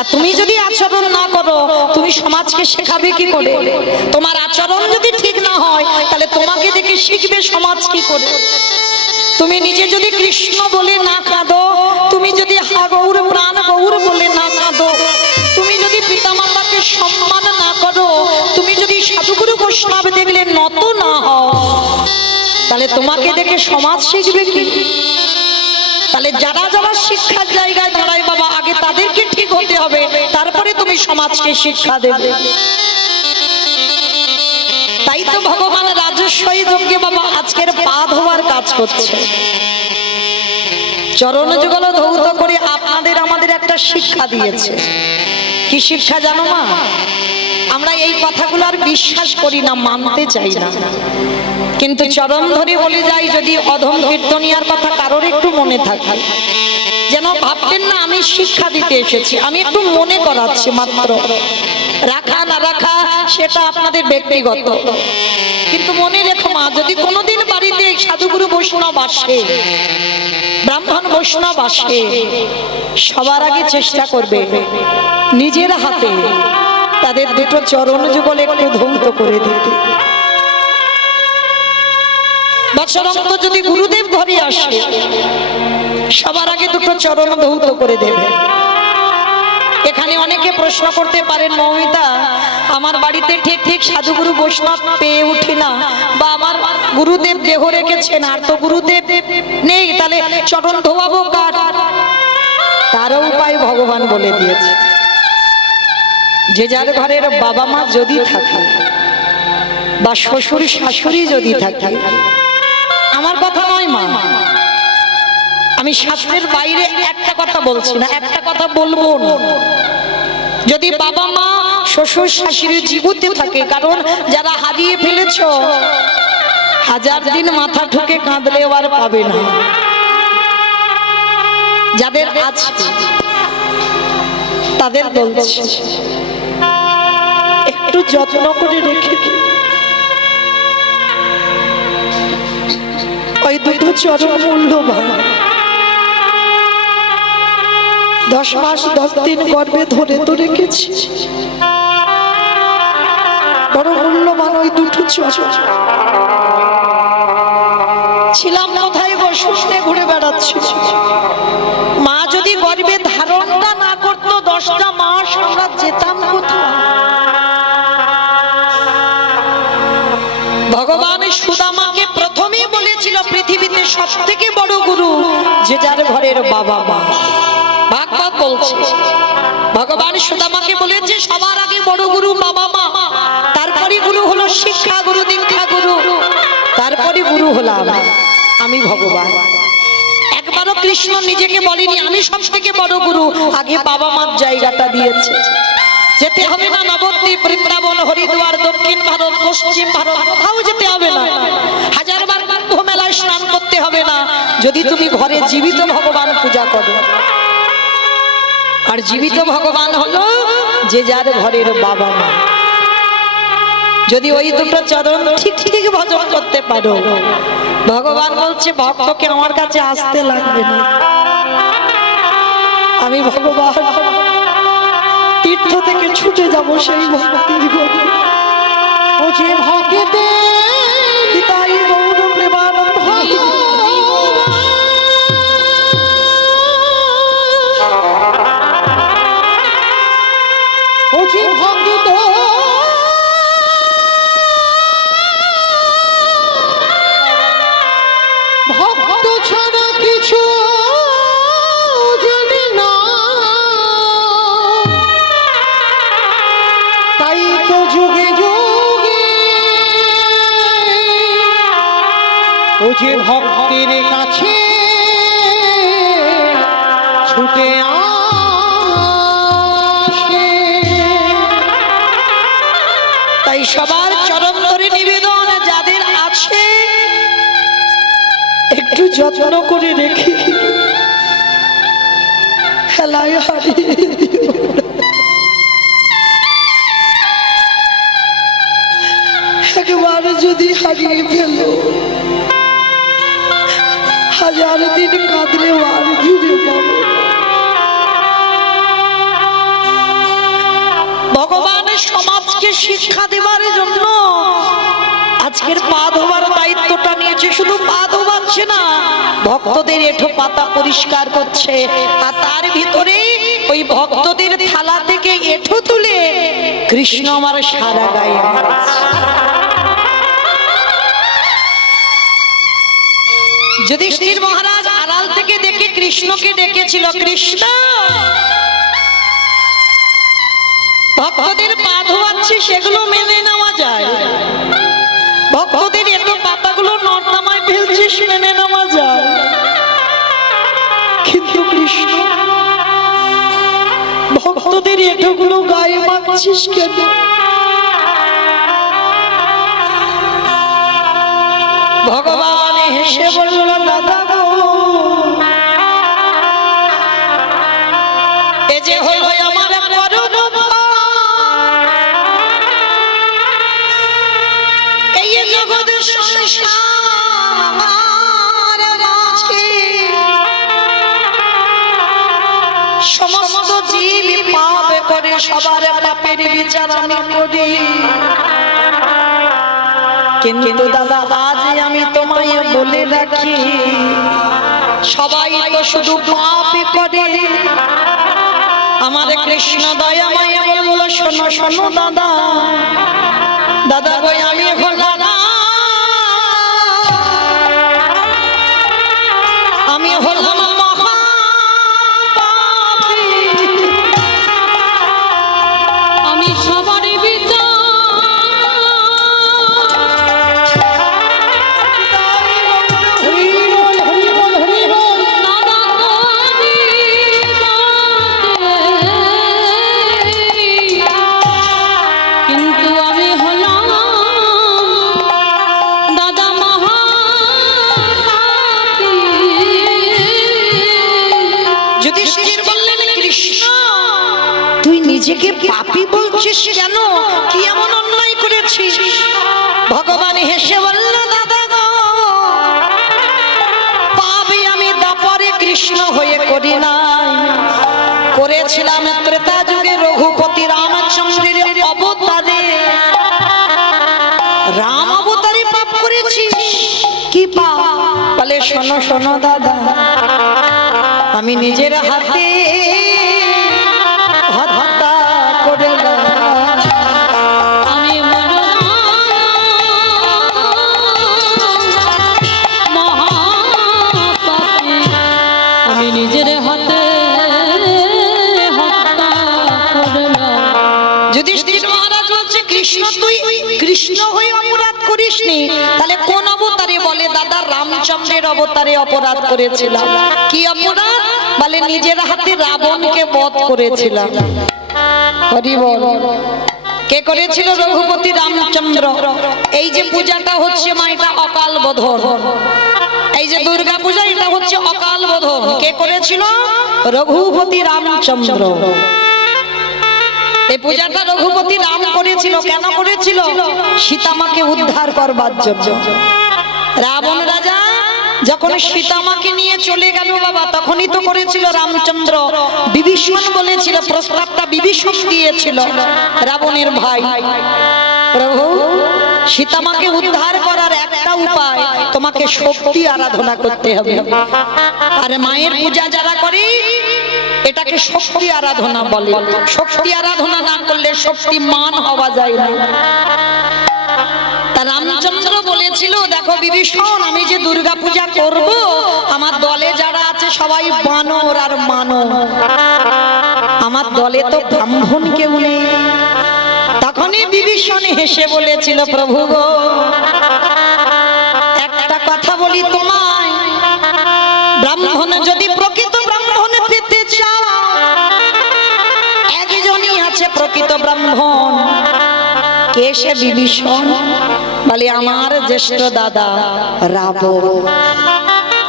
আর তুমি যদি আচরণ না করো তুমি সমাজকে শেখাবে কি করে? তোমার আচরণ যদি ঠিক না হয় তাহলে তোমাকে দেখে শিখবে সমাজ কি করে? তুমি নিজে যদি কৃষ্ণ বলে না কাঁদো, তুমি যদি হা গৌর প্রাণ গৌর বলে না কাঁদো, তুমি যদি পিতামাতাকে সম্মান না করো, তুমি যদি সাধুগুরু বৈষ্ণব দেখলে নত না হও, তাহলে তোমাকে দেখে সমাজ শিখবে কি? তাহলে যারা যারা শিক্ষার জায়গায় দাঁড়ায় বাবা, আগে তাদেরকে ঠিক হতে হবে, তারপরে তুমি সমাজকে শিক্ষা দেবে। তাই তো ভগবান রাজস্বই যজ্ঞে বাবা আজকের পা ধোয়ার কাজ করছে, চরণ যুগল ধৌত করে আপনাদের আমাদের একটা শিক্ষা দিয়েছে। কি শিক্ষা জানো মা? আমরা এই কথাগুলো আর বিশ্বাস করি না, মানতে চাই না, কিন্তু চরণ ধরে বলে যাই, যদি অধম কীর্তনিয়ার কথা কারোর একটু মনে থাকে, যেন ভাববেন না আমি শিক্ষা দিতে এসেছি, আমি একটু মনে করাচ্ছি মাত্র। রাখা না রাখা সেটা আপনাদের ব্যক্তিগত, কিন্তু মনে রেখো মা, যদি কোনোদিন বাড়িতে সাধুগুরু বৈষ্ণব আসে, ব্রাহ্মণ বৈষ্ণব আসে, সবার আগে চেষ্টা করবে নিজের হাতে তাদের দুটো চরণ যুগল একটু ধৌত করে দিতে। বৎসরন্ত যদি গুরুদেব ঘরে আসে, সবার আগে দুটো চরণ ধৌত করে দেবে। এখানে অনেকে প্রশ্ন করতে পারেন, মৌমিতা আমার বাড়িতে ঠিক ঠিক সাধুগুরু বৈষ্ণব পেয়ে উঠি না, বা আমার গুরুদেব দেহ রেখেছেন আর তো গুরুদেব নেই, তাহলে চরণ ধোয়াবো কার? তারও উপায় ভগবান বলে দিয়েছে। যে যার ঘরের বাবা মা যদি থাকে বা শ্বশুর শাশুড়ি যদি থাকে, আমার কথা নয় মা, আমি শাস্ত্রের বাইরে একটা কথা বলছি না, একটা কথা বলবো না, যদি বাবা মা শ্বশুর শাশুড়ি জীবিত থাকে, কারণ যারা হারিয়ে ফেলেছ হাজার দিন মাথা ঠুকে কাঁদলেও আর পাবে না, যাদের আছে তাদের বলছি একটু যত্ন করে রেখে দিন। ওই দুটো চরণ মূল্যবান, 10 মাস 10 দিন গর্ভে ধরে তো রেখেছি, বড় মূল্যবান ওই দুটো চরণ। ছিলাম কোথায় গো? শুনে ঘুরে বেড়াচ্ছি। মা যদি গর্ভে ধারণটা না করতো 10টা মাস, আমরা যেতাম কোথায়? ভগবান সুদামাকে প্রথমেই বলেছিল পৃথিবীতে সব থেকে বড় গুরু যে যার ঘরের বাবা মা। ভাগবত বলছে ভগবান সুদামাকে বলেছে সবার আগে বড় গুরু বাবা মা, তারপরে গুরু হলো শিক্ষা গুরু, দীক্ষা গুরু, তারপরে গুরু হলাম আমি ভগবান। একবারও কৃষ্ণ নিজেকে বলেনি আমি সব থেকে বড় গুরু, আগে বাবা মার জায়গাটা দিয়েছে। যেতে হবে না নবদ্বীপ, বৃন্দাবন, হরিদ্বার, দক্ষিণ ভারত, পশ্চিম ভারত, কোথাও যেতে হবে না, হাজারবার কুম্ভ মেলায় স্নান করতে হবে না, যদি তুমি ঘরে জীবিত ভগবান পূজা করো। আর জীবিত ভগবান হলো যে যার ঘরের বাবা মা। যদি ওই দুটো চরণ ঠিক ঠিক ভজন করতে পারো, ভগবান বলছে ভক্তকে আমার কাছে আসতে লাগবে না, আমি ভগবান তীর্থ থেকে ছুটে যাব সেই ভক্তির গতি। ও যে ভক্তে পিতাই গৌর প্রেমানন্দ, ও যে ভক্ত ভক্ত ছাড়া কিছু জানে না, তাই তো যুগে যুগে ও যে ভক্তের কাছে ছুটে আসে। তাই সবার চরণ ধরে নিবেদন, যাদের আছে একটু যত্ন করে রেখে খেলায় হারিয়ে দিও। একবার যদি হারিয়ে ফেল, হাজার দিন কাঁদলে আর ফিরে পাবে। ভগবানের সমাজকে শিক্ষা দেবার জন্য আজকের পা ধোবার দায়িত্বটা নিয়েছে। শুধু পা ধোবাচ্ছে না, ভক্তদের এঁঠো পাতা পরিষ্কার করছে, আর তার ভিতরে ওই ভক্তদের থালা থেকে এঁঠো তুলে কৃষ্ণ আমার সারা গায়ে মারছে। যুধিষ্ঠির মহারাজ আড়াল থেকে দেখে কৃষ্ণকে ডেকেছিল, কৃষ্ণ ভক্তদের পা ধোয়াচ্ছি, সেগুলো মেনে নেওয়া যায়, ভক্তদের এত পাতাগুলো নর্দমায় ফেলছিস মেনে নেওয়া যায়, কিন্তু কৃষ্ণ ভক্তদের এটোগুলো গায়ে মাখছিস কেন? ভগবান হেসে বলল দাদা গো, এ যে হলো আমার পরম এই জগৎ সংসার মাঝে সমস্ত জীব পাপ করে, সবার পাপের বিচার আমি করি। কিন্তু দাদা আজ আমি তোমায় বলে রাখি, সবাই তো শুধু পাপ করে। আমার কৃষ্ণ দয়াময় বলল শোনো শোনো দাদা, দাদা গো আমি হলাম না, আমি হলাম মহাপাপী। আমি সবারই বিচার হরি বল হরি বল হরি বল। দাদা করি কিন্তু আমি হলাম দাদা মহাপাপী। যুধিষ্ঠির বললেন কৃষ্ণ তুই নিজেকে পাপী বলছিস কেন, কি এমন অন্যায় করেছিস? ভগবান হেসে বলল দাদা গো, পাপী আমি দাপরে কৃষ্ণ হয়ে করি নাই, করেছিলাম ত্রেতা যুগে রঘুপতি রামচন্দ্রের অবতারে। রাম অবতারে পাপ করেছিস, কি পাপ? বলে শোনো শোনো দাদা, আমি নিজের হাতে হত্যা করলাম। আমি মহাপাপী, আমি নিজের হাতে হত্যা করলাম। যুধিষ্ঠির মহারাজ বলছে কৃষ্ণ তুই কৃষ্ণ হয়ে অপরাধ করিসনি, তাহলে কোন অবতারে? বলে দাদা রামচন্দ্রের অবতারে অপরাধ করেছিলাম। কি অপরাধ? বলে নিজের হাতে রাবণকে বধ করেছিলাম। হরি বল। কে করেছিল? রঘুপতি রামচন্দ্র। এই যে পূজাটা হচ্ছে মা, এটা অকাল বোধন। এই যে দুর্গা পূজা, এটা হচ্ছে অকাল বোধন। কে করেছিল? রঘুপতি রামচন্দ্র। এই পূজাটা রঘুপতি রাম করেছিল। কেন করেছিল? সীতামাকে উদ্ধার করবার জন্য। রাবণ রাজা যখন সীতামাকে নিয়ে চলে গেল বাবা, তখনই তো করেছিল রামচন্দ্র। বিভীষণ বলেছিল, প্রস্তাবটা বিভীষণ দিয়েছিল, রাবণের ভাই। প্রভু সীতামাকে উদ্ধার করার একটা উপায়, তোমাকে শক্তি আরাধনা করতে হবে। আর মায়ের পূজা যারা করে এটাকে শক্তি আরাধনা বলে। শক্তি আরাধনা না করলে শক্তিমান হওয়া যায় না। তা রামচন্দ্র বলেছিল দেখো বিভীষণ, আমি যে দুর্গা পূজা করব, আমার দলে যারা আছে সবাই বানর আর মানব, আমার দলে তো ব্রাহ্মণ কেউ নেই। তখনই বিভীষণ হেসে বলেছিল প্রভু গো, একটা কথা বলি তোমায়, ব্রাহ্মণ যদি প্রকৃত ব্রাহ্মণ পেতে চাও, একজনই আছে প্রকৃত ব্রাহ্মণ। কে সে? বিভীষণ। বলে আমার জ্যেষ্ঠ দাদা রাবণ।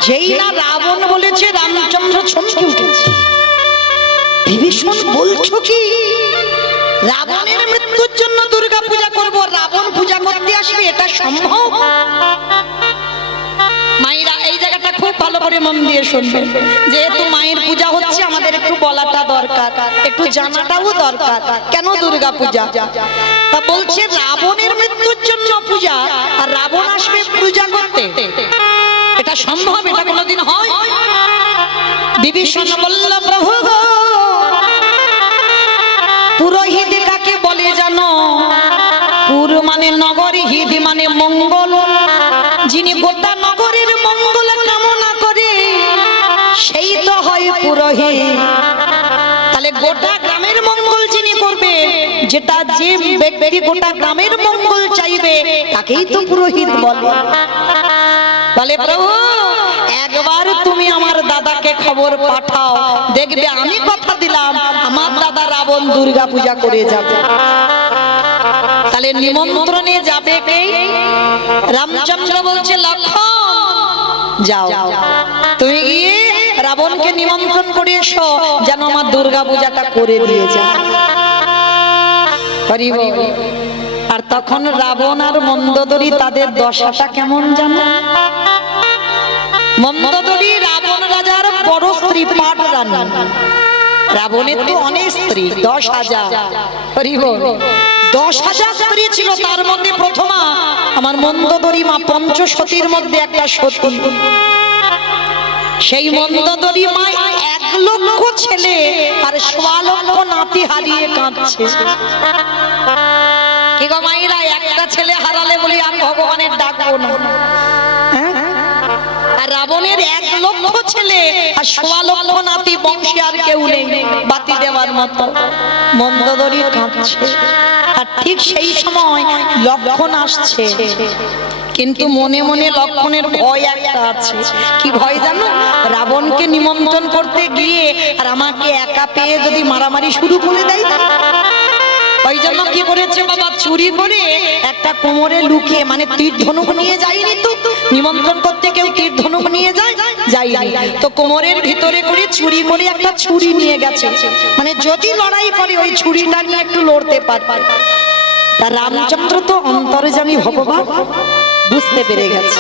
যেই না রাবণ বলেছে, রামচন্দ্র চমকে উঠেছে। বিভীষণ বলছো কি? রাবণের মৃত্যুর জন্য দুর্গা পূজা করব, রাবণ পূজা করতে আসবে, এটা সম্ভব? মায়েরা এই জায়গাটা খুব ভালো করে মন দিয়ে শুনবেন। যেহেতু মায়ের পূজা হচ্ছে, আমাদের একটু বলাটা দরকার, একটু জানাটাও দরকার। কেন দুর্গা পূজা? তা বলছে রাবণের মৃত্যুর জন্য পূজা, আর রাবণ আসবে পূজা করতে, এটা সম্ভব? এটা কোনোদিন হয়? বিভীষণ বলল প্রভু গো, পুরোহিত কাকে বলে জানো? পুর মানে নগর, হিত মানে মঙ্গল। যিনি গোটা নগরের মঙ্গল কামনা করে সেই তো হয় পুরোহিত। তাহলে গোটা গ্রামের মঙ্গল যিনি করবে, যেটা যে ব্যক্তি গোটা গ্রামের মঙ্গল চাইবে, তাকেই তো পুরোহিত বলে। বলে প্রভু একবার তুমি আমার দাদাকে খবর পাঠাও, দেখবে আমি কথা দিলাম আমার দাদা রাবণ দুর্গা পূজা করে যাবে। তাহলে নিমন্ত্রণে যাবে কে? রামচন্দ্র বলছে লক্ষণ যাও তুমি গিয়ে রাবণকে নিমন্ত্রণ করে এসো যেন আমার দুর্গা পূজাটা করে দিয়ে যায়। হরি বল। আর তখন রাবণ আর মন্দোদরী তাদের দশাটা কেমন জানো? মন্দোদরী রাবণ রাজার বড় স্ত্রী পাট রানী। রাবণের তো অনেক স্ত্রী 10,000। হরি বল। 10,000 স্ত্রী ছিল, তার মধ্যে প্রথমা আমার মন্দোদরী মা পঞ্চসতীর মধ্যে একটা সতী। সেই মন্দোদরী মা 1 লক্ষ ছেলে আর 1.25 লক্ষ নাতি হারিয়ে কাঁদছে। কি গো মাইরা, একটা ছেলে হারালে বলি আর ভগবানের ডাকবো না। আর রাবণের 1 লক্ষ ছেলে আর 1.25 লক্ষ নাতি, বংশী আর কেউ নেই বাতি দেওয়ার মতো। মন্দোদরী কাঁদছে। আর ঠিক সেই সময় লক্ষণ আসছে, কিন্তু মনে মনে লক্ষণের ভয় একটা আছে। কি ভয় জানো? রাবণকে নিমন্ত্রণ করতে গিয়ে আর আমাকে একা পেয়ে যদি মারামারি শুরু করে দেয়। ওই জন্য কি করেছে বাবা, চুরি করে একটা কোমরে লুকিয়ে, মানে তীর ধনুক নিয়ে যায়নি তো, নিমন্ত্রণ করতে কেউ তীর ধনুক নিয়ে যায় যায়নি তো, কোমরের ভিতরে করে চুরি করে একটা ছুরি নিয়ে গেছে, মানে যদি লড়াই করে ওই ছুরিটা নিয়ে একটু লড়তে পারবে। তা রামচন্দ্র তো অন্তর্যামী ভগবান বুঝতে পেরে গেছে।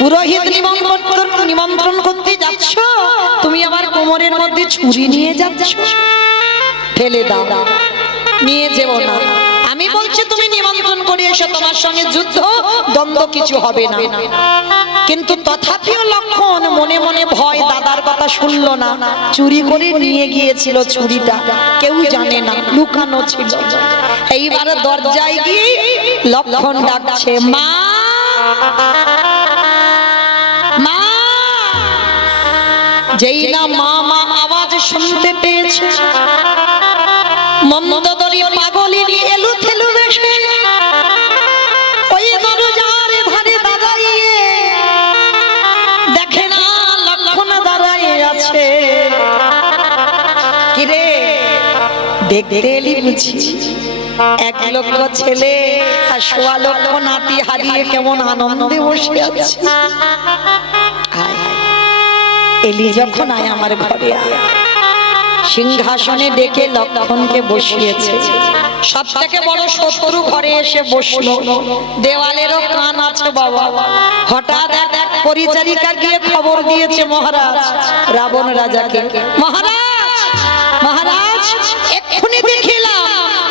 পুরোহিত নিমন্ত্রণ করতে যাচ্ছ, তুমি আবার কোমরের মধ্যে ছুরি নিয়ে যাচ্ছ, ফেলে দাও, নিয়ে যেও না। আমি বলছি তুমি নিমন্ত্রণ করে এসো, তোমার সঙ্গে যুদ্ধ দ্বন্দ্ব কিছু হবে না। কিন্তু তথাপিও লক্ষণ মনে মনে ভয়, দাদার কথা শুনলো না, চুরি করে নিয়ে গিয়েছিল ছুরিটা, কেউ জানে না, লুকানো ছিল। এইবার দরজায় গিয়ে লক্ষণ ডাকছে, মা মা। যেই না মা মা আওয়াজ শুনতে পেয়েছে, মন্দোদরী পাগলিনী এলু থেলু বেশে ওই দরজার ধারে দাঁড়িয়ে দেখে না লক্ষণ দাঁড়ায় আছে। কিরে দেখতে এলি বুঝি? 1 লক্ষ ছেলে আর 1.25 লক্ষ নাতি হারিয়ে কেমন আনন্দে বসে আছে। এলি যখন আয় আমার ঘরে আয়। সিংহাসনে ডেকে লক্ষণকে বসিয়েছে। সব থেকে বড় শত্রু ঘরে এসে বসলো, দেওয়ালেরও কান আছে বাবা। হঠাৎ এক পরিচারিকা গিয়ে খবর দিয়েছে মহারাজ রাবণ রাজাকে, মহারাজ মহারাজ এক্ষুনি দেখিলাম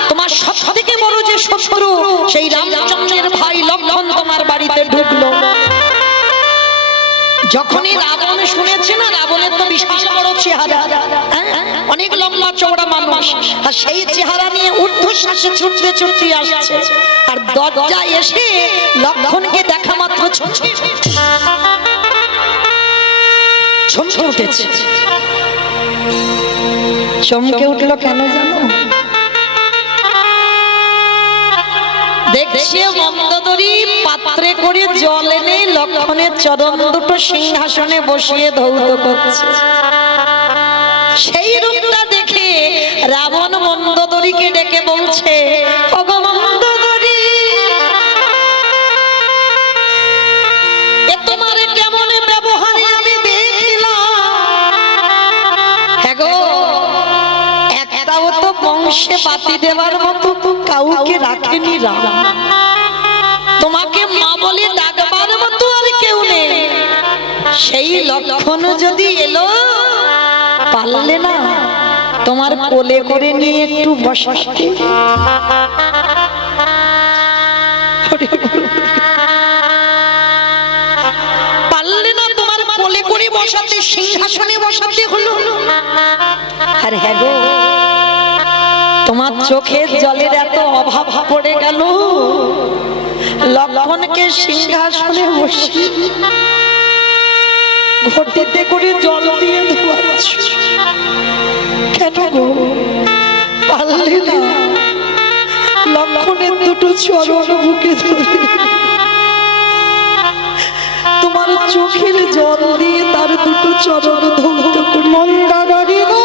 তোমার সব থেকে বড় যে শত্রু সেই রামচন্দ্রের ভাই লক্ষণ তোমার বাড়িতে ঢুকলো। যখনই রাবণ শুনেছে না, রাবণের তো বিশাল বড় চেহারা, অনেক লম্বা চওড়া মানুষ, আর সেই চেহারা নিয়ে ঊর্ধ্বশ্বাসে ছুটতে ছুটতে আসছে। আর দরজায় এসে লক্ষণকে দেখা মাত্র চমকে উঠেছে। চমকে উঠলো কেন জানো? দেখছে মন্দোদরী পাত্রে করে জল এনে লক্ষণের চরণ দুটো সিংহাসনে বসিয়ে ধৌত করছে। সেই রূপটা দেখে রাবণ মন্দোদরীকে ডেকে বলছে, ওগো মন্দোদরী, এ তোমার কেমন ব্যবহারে আমি দেখলাম। হ্যাঁ গো, একটাও তো বংশে বাতি দেওয়ার মতো কাউকে রাখেনি রাম, তোমাকে মা বলে ডাকবার মতো আর কেউ নেই। সেই লক্ষণ যদি এলো, পারলে না তোমার কোলে করে নিয়ে একটু বসাতে। পারলে না তোমার কোলে করে বসাতে, সিংহাসনে বসাতে হলো। আর হ্যাঁ গো, তোমার চোখের জলের এত অভাব পড়ে গেল, লক্ষণকে সিংহাসনে বসে ঘটিতে করে জল দিয়ে ধোয়াচ্ছ কেন গো? পারলে না লক্ষণের দুটো চরণ বুকে ধরে তোমার চোখের জল দিয়ে তার দুটো চরণ ধৌত করে। মন্দোদরী গো,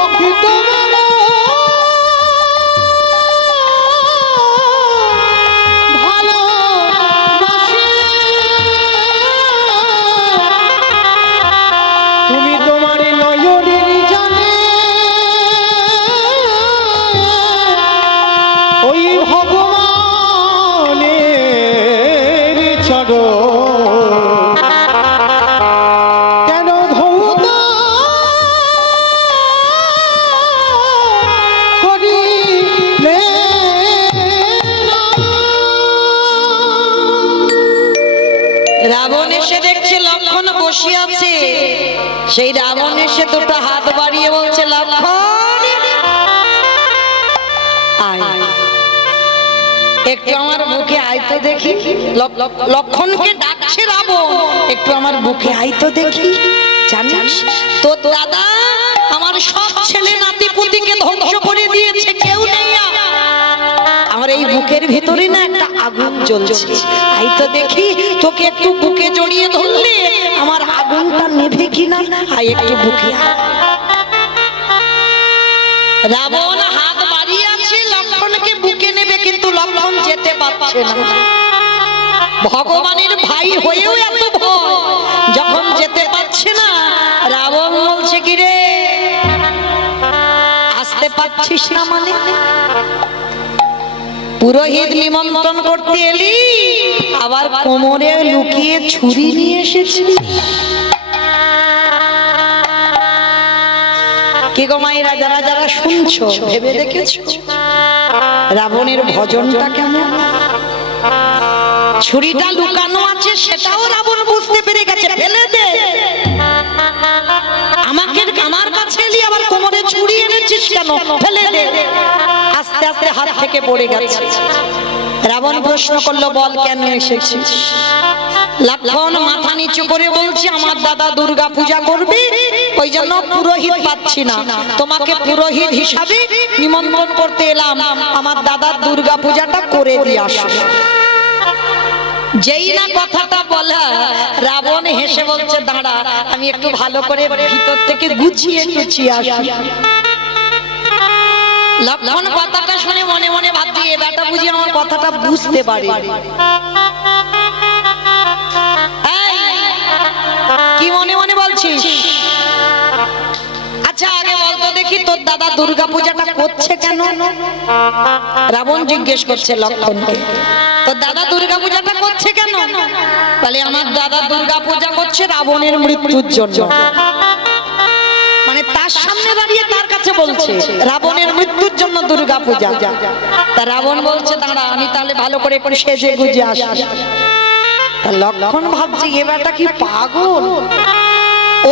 সখী তোমার ভালোবাসি তুমি তোমার নয়নের জানে ওই ভগবানের চরণ কেন ধৌত করিলে না? রাবণ এসে দেখছে লক্ষণ বসে আছে। সেই রাবণ এসে দুটো হাত বাড়িয়ে বলছে, লক্ষণ আয়, একটু আমার বুকে আয় তো দেখি। লক্ষণকে ডাকছে রাবণ, একটু আমার বুকে আয় তো দেখি। জানিস তোর দাদা আমার সব ছেলে নাতি পুতিকে ধ্বংস করে দিয়েছে, কেউ নেই আর। আমার এই বুকের ভিতরে না একটা আগুন জ্বলছে, আই তো দেখি। তোকে একটু বুকে জড়িয়ে ধরলে আমার আগুনটা নেভে কিনা, আই একটু বুকে আয়। রাবণ হাত বাড়িয়ে আছে লক্ষণকে বুকে নেবে, কিন্তু লক্ষণ যেতে পারছে না। ভগবানের ভাই হয়েও এত ভয়, যখন যেতে পারছে না রাবণ বলছে, কি রে আসতে পারছিস না মানে? পুরোহিত নিমন্ত্রণ করতে এলি, আবার কোমরে লুকিয়ে ছুরি নিয়ে এসেছিস। কি গো মায়েরা, যারা যারা শুনছো ভেবে দেখেছো রাবণের ভজনটা কেমন? ছুরিটা লুকানো আছে সেটাও রাবণ বুঝতে পেরে গেছে, ফেলে দে। আমাকে আমার কাছে এলি আবার কোমরে ছুরি এনেছিস কেন, ফেলে দে। আস্তে আস্তে হাত থেকে পড়ে গেছে। রাবণ প্রশ্ন করলো, বল কেন এসেছিস? লক্ষণ মাথা নিচু করে বলছে, আমার দাদা দুর্গা পূজা করবে, ওই জন্য পুরোহিত পাচ্ছি না, তোমাকে পুরোহিত হিসাবে নিমন্ত্রণ করতে এলাম, আমার দাদার দুর্গা পূজাটা করে দিয়ে আসো। যেই না কথাটা বলা, রাবণ হেসে বলছে, দাঁড়া আমি একটু ভালো করে ভিতর থেকে গুছিয়ে গুছিয়ে আসি। লক্ষণ কথাটা শুনে মনে মনে ভাবছি, এ বেটা বুঝি আমার কথাটা বুঝতে পারে। কি মনে মনে বলছিস? আচ্ছা আগে বলতো দেখি, তোর দাদা দুর্গা পূজাটা করছে কেন? রাবণ জিজ্ঞেস করছে লক্ষণকে, তোর দাদা দুর্গা পূজাটা করছে কেন? বলে, আমার দাদা দুর্গা পূজা করছে রাবণের মৃত্যুর জন্য। মানে তার সামনে দাঁড়িয়ে তার কাছে বলছে রাবণের মৃত্যুর জন্য দুর্গা পূজা। তা রাবণ বলছে, দাঁড়া আমি তাহলে ভালো করে করে সেজে গুজে আসি। তা লক্ষণ ভাবছি, এ বেটা কি পাগল,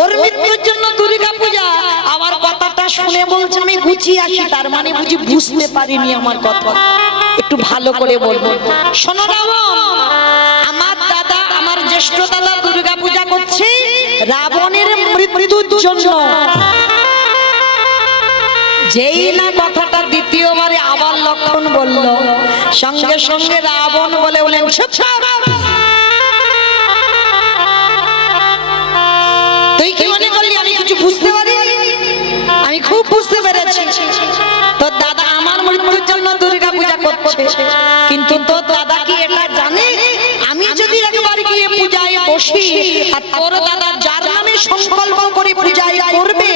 ওর মৃত্যুর জন্য দুর্গা পূজা, আমার কথাটা শুনে বলছে আমি গুছিয়ে আসি, তার মানে বুঝি বুঝতে পারিনি আমার কথা। একটু ভালো করে বলবো, শোনো রাবণ, আমার দাদা আমার জ্যেষ্ঠ দাদা দুর্গা পূজা করছে রাবণের মৃত্যুর জন্য। যেই না কথাটা দ্বিতীয়বারে আবার লক্ষণ বলল, সঙ্গে সঙ্গে রাবণ বলে বলেন, চুপ কর। তুই কি মনে করলি আমি কিছু বুঝতে পারি? আমি খুব বুঝতে পেরেছি, তোর দাদা আমার মৃত্যুর জন্য দুর্গা পূজা করছে, কিন্তু তোর দাদা কি এটা জানে আমি যদি একবার গিয়ে পূজায় বসি আর তোর দাদা যার নামে সংকল্প করে পূজায় করবে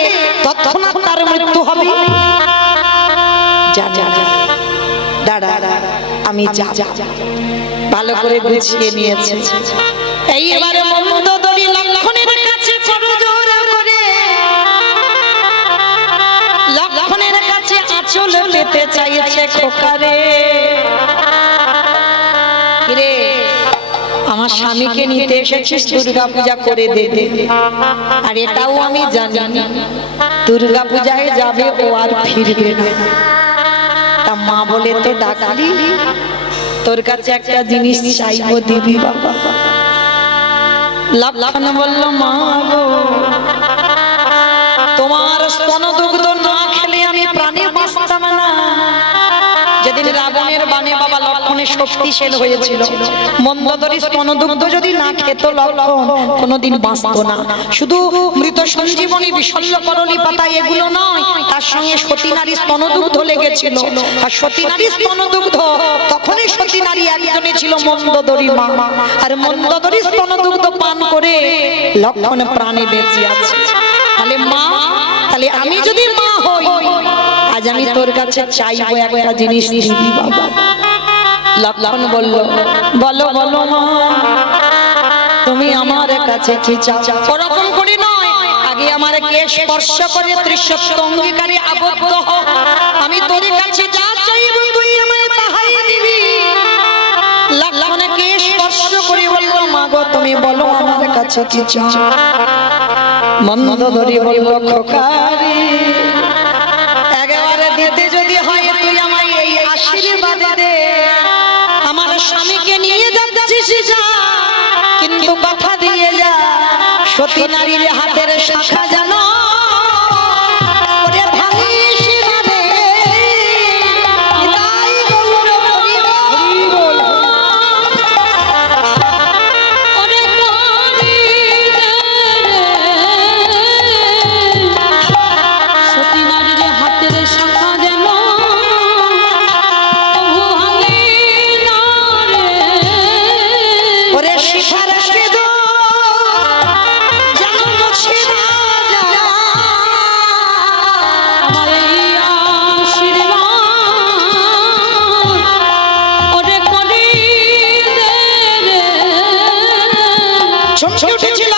তৎক্ষণাৎ তার মৃত্যু হবে? যা যা দাঁড়া, আমি যা ভালো করে গুছিয়ে নিয়েছে। এই এবারে মন্দোদরী লক্ষণের কাছে করজোড় করে, লক্ষণের কাছে আঁচল পেতে চাইছে, খোকারে রে আমার স্বামীকে নিতে এসেছিস দুর্গা পূজা করে দেবে, আর এটাও আমি জানি দুর্গা পূজায় যাবে ও আর ফিরবে না। তা মা বলে তো ডাকলি, তোর কাছে একটা জিনিস চাইবো, দিবি বাবা? লক্ষণ বলল, মা গো তোমার স্তন দুগ্ধ না খেলে আমি প্রাণে বাঁচতাম না। যেদিন রাবণের বানে বাবা লক্ষণের শক্তিশালী হয়েছিল। মন্দোদরী স্তনদুগ্ধ যদি না খেত লক্ষণ কোনোদিন বাঁচত না। শুধু মৃত সঞ্জীবনী বিশল্য করলি পাতা এগুলো নয়, তার সঙ্গে সতী নারী স্তনদুগ্ধ লেগেছিল। আর সতী নারী স্তনদুগ্ধ তখনই সতী নারী একজনে ছিল মন্দোদরী মা। আর মন্দোদরী স্তনদুগ্ধ পান করে লক্ষণ প্রাণে বেঁচে আছে। তাহলে মা, তাহলে আমি যদি মা হই, আজ আমি তোর কাছে চাইবো একটা জিনিস দিবি বাবা। লক্ষণ বলল, বলো বলো মা, তুমি আমার কাছে কি চাও? ওরকম করে নয়, আগে আমার কে স্পর্শ করে ত্রিসত্য অঙ্গীকারে আবদ্ধ হও। আমি তোর কাছে যা চাইব তুই আমায় তাহাই দিবি। লক্ষণকে স্পর্শ করে বলল, মা গো তুমি বলো আমার কাছে কি চাও? মন্দোদরী বলল, খোকারি একেবারে দিতে যদি হয় তুই আমায় এই আশীর্বাদ দে। আমার স্বামীকে নিয়ে যাচ্ছিস যা, কিন্তু কথা দিয়ে যা সতী নারীর হাতের শাখা যেন ওরে ভাঙিস না রে। নিতাই গৌর হরি বল। অনেক নারী সতী নারীর হাতের শাখা যেন তবু ভাঙে না রে। ওরে শিখার সিঁদুর যেন মুছে না যায়। আমার এই আশীর্বাদ ওরে করি দে রে। চমকে উঠেছিল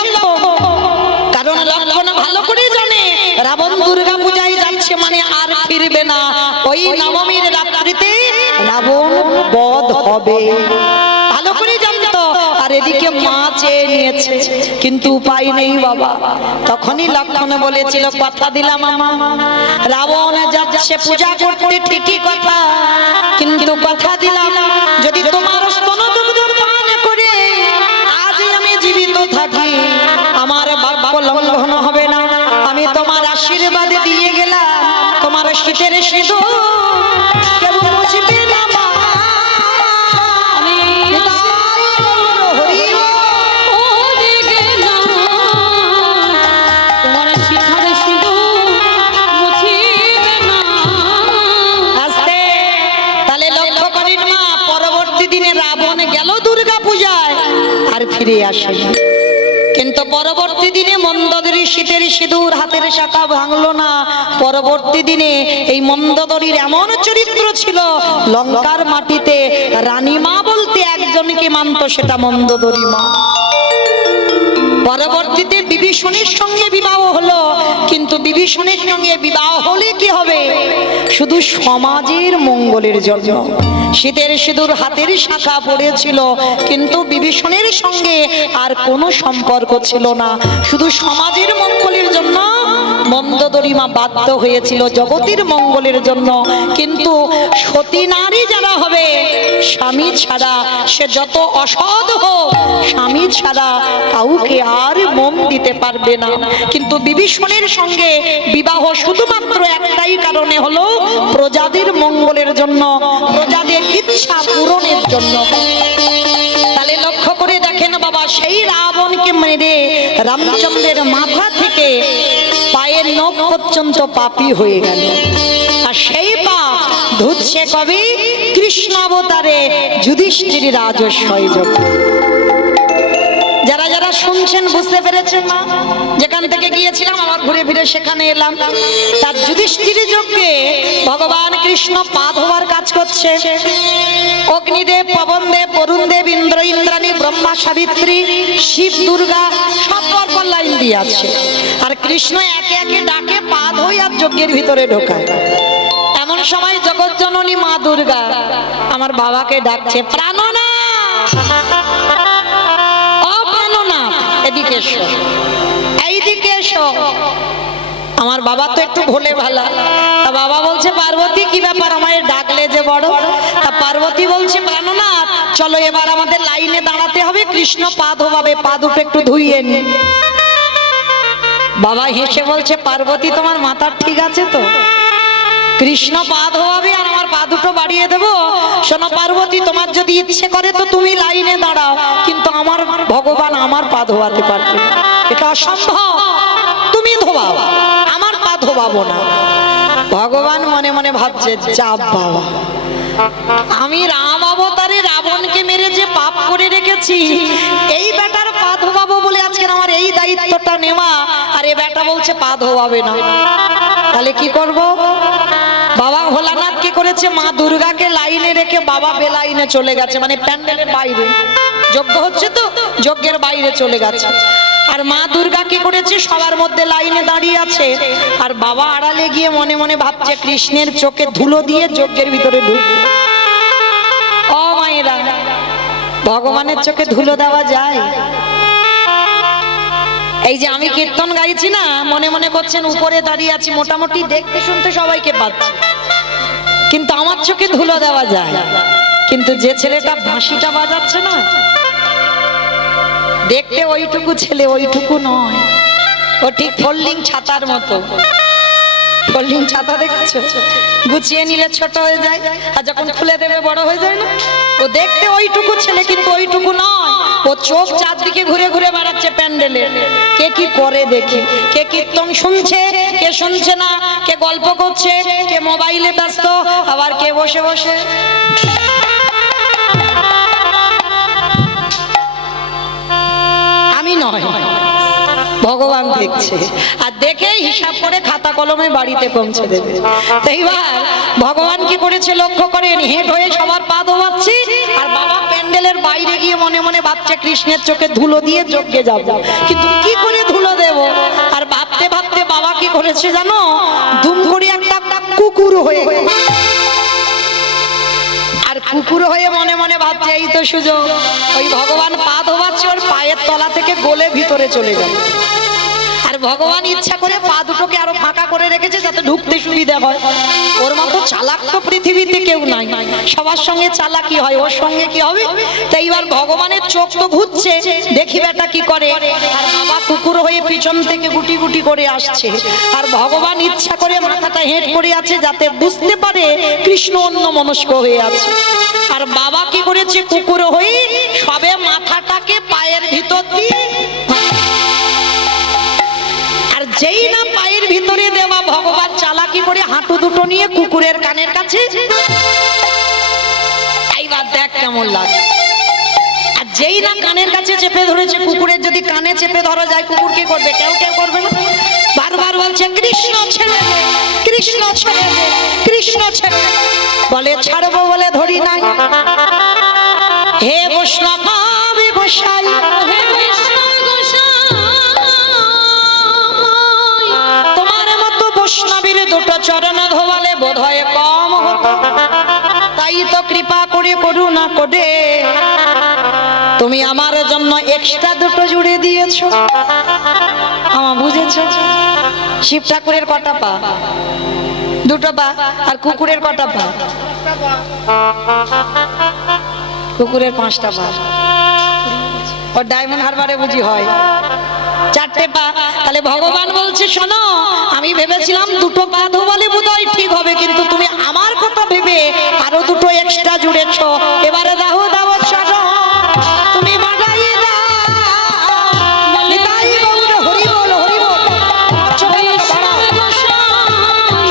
কারণ লক্ষণ ভালো করে জানে রাবণ দুর্গা পূজায় যাচ্ছে মানে আর ফিরবে না। ওই নবমীর রাত্রিতে রাবণ বধ হবে, ভালো করে জানতো। আর এদিকে মা চেয়ে নিয়েছে, কিন্তু উপায় নেই বাবা। তখনই লক্ষণ বলেছিল, কথা দিলাম আমা, রাবণ যাচ্ছে পূজা করতে ঠিকই কথা, কিন্তু কথা দিলাম যদি তোমার স্তনদুগ্ধ পান করে আজ আমি জীবিত থাকি, আমার বাক্য লঙ্ঘন হবে না। আমি তোমার আশীর্বাদ দিয়ে গেলাম, তোমার শীতের সিঁদুর কেউ মুছবে না মা। আমি হরি ওরে গেলাম তোমার শিখার সিঁদুর মুছিবে না। আস্তে। তাহলে লক্ষ্য করেন মা, পরবর্তী দিনে রাবণ গেল দুর্গা পূজায় আর ফিরে আসে। কিন্তু পরবর্তী দিনে মন্দোদরী শীতের সিঁদুর হাতের শাখা ভাঙলো না। পরবর্তী দিনে এই মন্দোদরীর এমন চরিত্র ছিল, লঙ্কার মাটিতে রানী মা বলতে একজনকে মানত, সেটা মন্দোদরী মা। পরবর্তীতে বিভীষণের সঙ্গে বিবাহ হলো, কিন্তু বিভীষণের সঙ্গে বিবাহ হলে কি হবে? শুধু সমাজের মঙ্গলের জন্য। শীতের সিঁদুর হাতের শাখা পড়েছিল, কিন্তু বিভীষণের সঙ্গে আর কোনো সম্পর্ক ছিল না। শুধু সমাজের মঙ্গলের জন্য মন্দোদরী মা বাধ্য হয়েছিল, জগতের মঙ্গলের জন্য। কিন্তু সতী নারী যারা হবে, স্বামী ছাড়া সে যত অসৎ হোক, স্বামী ছাড়া কাউকে আর মন দিতে পারবে না। কিন্তু বিভীষণের সঙ্গে বিবাহ শুধুমাত্র একটাই কারণে হলো, প্রজাদের মঙ্গলের জন্য, প্রজাদের ইচ্ছা পূরণের জন্য। তাহলে লক্ষ্য করে দেখেন বাবা, সেই রাবণকে মেরে রামচন্দ্রের মাথা থেকে পায়ের নখ পর্যন্ত পাপী হয়ে গেল। আর সেই পাপ ধুচ্ছে কবি কৃষ্ণ অবতারে যুধিষ্ঠির রাজস্বয় যোগে। যারা যারা শুনছেন বুঝতে পেরেছেন না? যেখান থেকে গিয়েছিলাম আবার ঘুরে ফিরে সেখানে এলাম। তার যুধিষ্ঠির যজ্ঞে ভগবান কৃষ্ণ পা ধোয়ার কাজ করছে। অগ্নিদেব, পবনদেব, বরুণদেব, ইন্দ্র, ইন্দ্রাণী, ব্রহ্মা, সাবিত্রী, শিব, দুর্গা সব পর লাইন দিয়ে আছে। আর কৃষ্ণ একে একে ডাকে পা ধোয় আর যজ্ঞের ভিতরে ঢোকায়। এমন সময় জগৎজননী মা দুর্গা আমার বাবাকে ডাকছে, প্রাণনা, এদিকে এসো, এইদিকে এসো। আমার বাবা তো একটু ভোলে ভালা। তা বাবা বলছে, পার্বতী কি ব্যাপার আমায় ডাকলে যে বড়? তা পার্বতী বলছে, প্রাণনাথ চলো এবার আমাদের লাইনে দাঁড়াতে হবে, কৃষ্ণ পা ধোবাবে, পা দুটো একটু ধুইয়ে নি। বাবা হেসে বলছে, পার্বতী তোমার মাথা ঠিক আছে তো? কৃষ্ণ পা ধোয়াবে আর আমার পা দুটো বাড়িয়ে দেবো। শোনো পার্বতী, তোমার যদি ইচ্ছে করে তো তুমি লাইনে দাঁড়াও, কিন্তু আমার ভগবান আমার পা ধোয়াতে পারবে না, এটা অসম্ভব। তুমি ধোয়াও, আমার পা ধোয়াবো না। ভগবান মনে মনে ভাবছে, যা বাবা, আমি রাম অবতারে রাবণকে মেরে যে পাপ করে রেখেছি, এই বেটার পা ধোয়াবো বলে আজকে আমার এই দায়িত্বটা নেওয়া, আর এ বেটা বলছে পা ধোয়াবে না, তাহলে কি করব? বাবা ভোলানাথ কি করেছে, মা দুর্গাকে লাইনে রেখে বাবা বেলাইনে চলে গেছে, মানে প্যান্ডেলের বাইরে যজ্ঞ হচ্ছে তো যজ্ঞের বাইরে চলে গেছে। আর মা দুর্গা কি করেছে, সবার মধ্যে লাইনে দাঁড়িয়ে আছে, আর বাবা আড়ালে গিয়ে মনে মনে ভাবছে কৃষ্ণের চোখে ধুলো দিয়ে যজ্ঞের ভিতরে ঢুকবে। ও মায়েরা, ভগবানের চোখে ধুলো দেওয়া যায়? এই যে আমি কীর্তন গাইছি না, মনে মনে করছেন উপরে দাঁড়িয়ে আছি, মোটামুটি দেখতে শুনতে সবাইকে পাচ্ছি, কিন্তু আমার চোখে ধুলো দেওয়া যায়। কিন্তু যে ছেলেটা বাঁশিটা বাজাচ্ছে না, দেখতে ওইটুকু ছেলে, ওইটুকু নয়, ও ঠিক ফোল্ডিং ছাতার মতো। ফোল্ডিং ছাতা দেখছো, গুছিয়ে নিলে ছোট হয়ে যায়, আর যখন খুলে দেবে বড় হয়ে যায় না। ও দেখতে ওইটুকু ছেলে, কিন্তু ওইটুকু নয়। ও চোখ চারদিকে ঘুরে ঘুরে বেড়াচ্ছে প্যান্ডেলে, কে কি করে দেখি, কে কীর্তন শুনছে, কে শুনছে না, কে গল্প করছে, কে মোবাইলে ব্যস্ত, আবার কে বসে বসে। আমি নয়, ভগবান দেখছে, আর দেখে হিসাব করে খাতা কলমে বাড়িতে পৌঁছে দেবে। তো এইবার ভগবান কি করেছে লক্ষ্য করেন, হেঁট হয়ে সবার পা ধোয়াচ্ছি, আর বাবা প্যান্ডেলের বাইরে গিয়ে মনে মনে ভাবছে কৃষ্ণের চোখে ধুলো দিয়ে যজ্ঞে যাব, কিন্তু কি করে ধুলো দেব। আর ভাবতে ভাবতে বাবা কি করেছে জানো, দুম করে একটা কুকুর হয়ে গেছে। আর কুকুর হয়ে মনে মনে ভাবছে এই তো সুযোগ, ওই ভগবান পা ধোয়াচ্ছে, ওর পায়ের তলা থেকে গলে ভিতরে চলে যাবে। আর ভগবান ইচ্ছা করে পা দুটোকে আরো ফাঁকা করে রেখেছে যাতে ঢুকতে সুবিধা হয়। ওর মতো চালাক তো পৃথিবীতে কেউ নাই, সবার সঙ্গে চালাকি হয়, ওর সঙ্গে কি হবে। তাই এবার ভগবানের চোখ তো ঘুরছে, দেখি বেটা কি করে। আর বাবা কুকুর হয়ে পিছন থেকে গুটি গুটি করে আসছে, আর ভগবান ইচ্ছা করে মাথাটা হেঁট করে আছে যাতে বুঝতে পারে কৃষ্ণ অন্য মনস্ক হয়ে আছে। আর বাবা কি করেছে, কুকুর হয়ে সবে মাথাটাকে পায়ের ভিতর দিয়ে, আর যেই না পায়ের ভিতরে দেওয়া, ভগবান চালাকি করে হাঁটু দুটো নিয়ে কুকুরের কানের কাছে। এইবার দেখ কেমন লাগে। আর যেই না কানের কাছে চেপে ধরেছে, কুকুরের যদি কানে চেপে ধরা যায়, কুকুর কি করবে? কেউ কেউ করবে না, বারবার বলছে কৃষ্ণ ছেড়ে দে, কৃষ্ণ ছেড়ে দে, কৃষ্ণ ছেড়ে দে। বলে ছাড়বো বলে ধরি নাই। হে বৈষ্ণব গোসাই, হে বৈষ্ণব গোসাই, তোমার মতো বৈষ্ণবীর দুটো চরণ ধোয়ালে বোধ হয় কম হতো, তাই তো কৃপা করে করুণা করে তুমি আমার জন্য এক্সট্রা দুটো জুড়ে দিয়েছো। আমার বুঝেছো? শিব ঠাকুরের কটা পা? দুটো পা। আর কুকুরের কটা পা? কুকুরের 5টা পা। ওর ডায়মন্ড হারবারে বুঝি হয় 4টে পা। তাহলে ভগবান বলছে শোনো, আমি ভেবেছিলাম দুটো পা ধোয়ালে বোধহয় ঠিক হবে, কিন্তু তুমি আমার কথা ভেবে আরো দুটো এক্সট্রা জুড়েছো। এবারে দাও দাও চলো, তুমি বাড়াই দাও। নিতাই গৌর হরি বল, হরি বল। বৈষ্ণব গোসাই,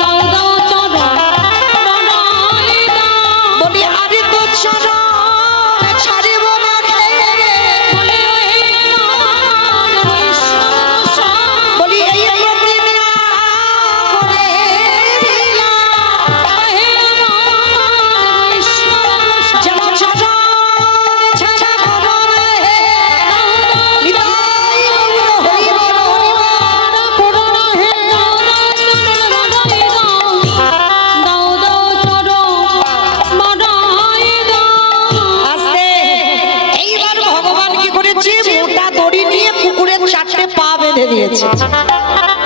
দাও দাও চরণ বাড়াই দাও। বলি আরে তো চলো ছাড়িব না খেয়ে, বলে ওই আমার বৈষ্ণব গোসাই, বলি এই প্রতিজ্ঞা করে দিলাম, হে আমার বৈষ্ণব গোসাই, যেন চলো ছাড়া করো না হে। নিতাই গৌর হরি বল, হরি বল। করুণা হে দাও দাও চরণ বাড়াই দাও, দাও দাও চরণ বাড়াই দাও। আস্তে। এইবার ভগবান কি করেছে, মোটা দড়ি নিয়ে কুকুরের 4টে পা বেঁধে দিয়েছে।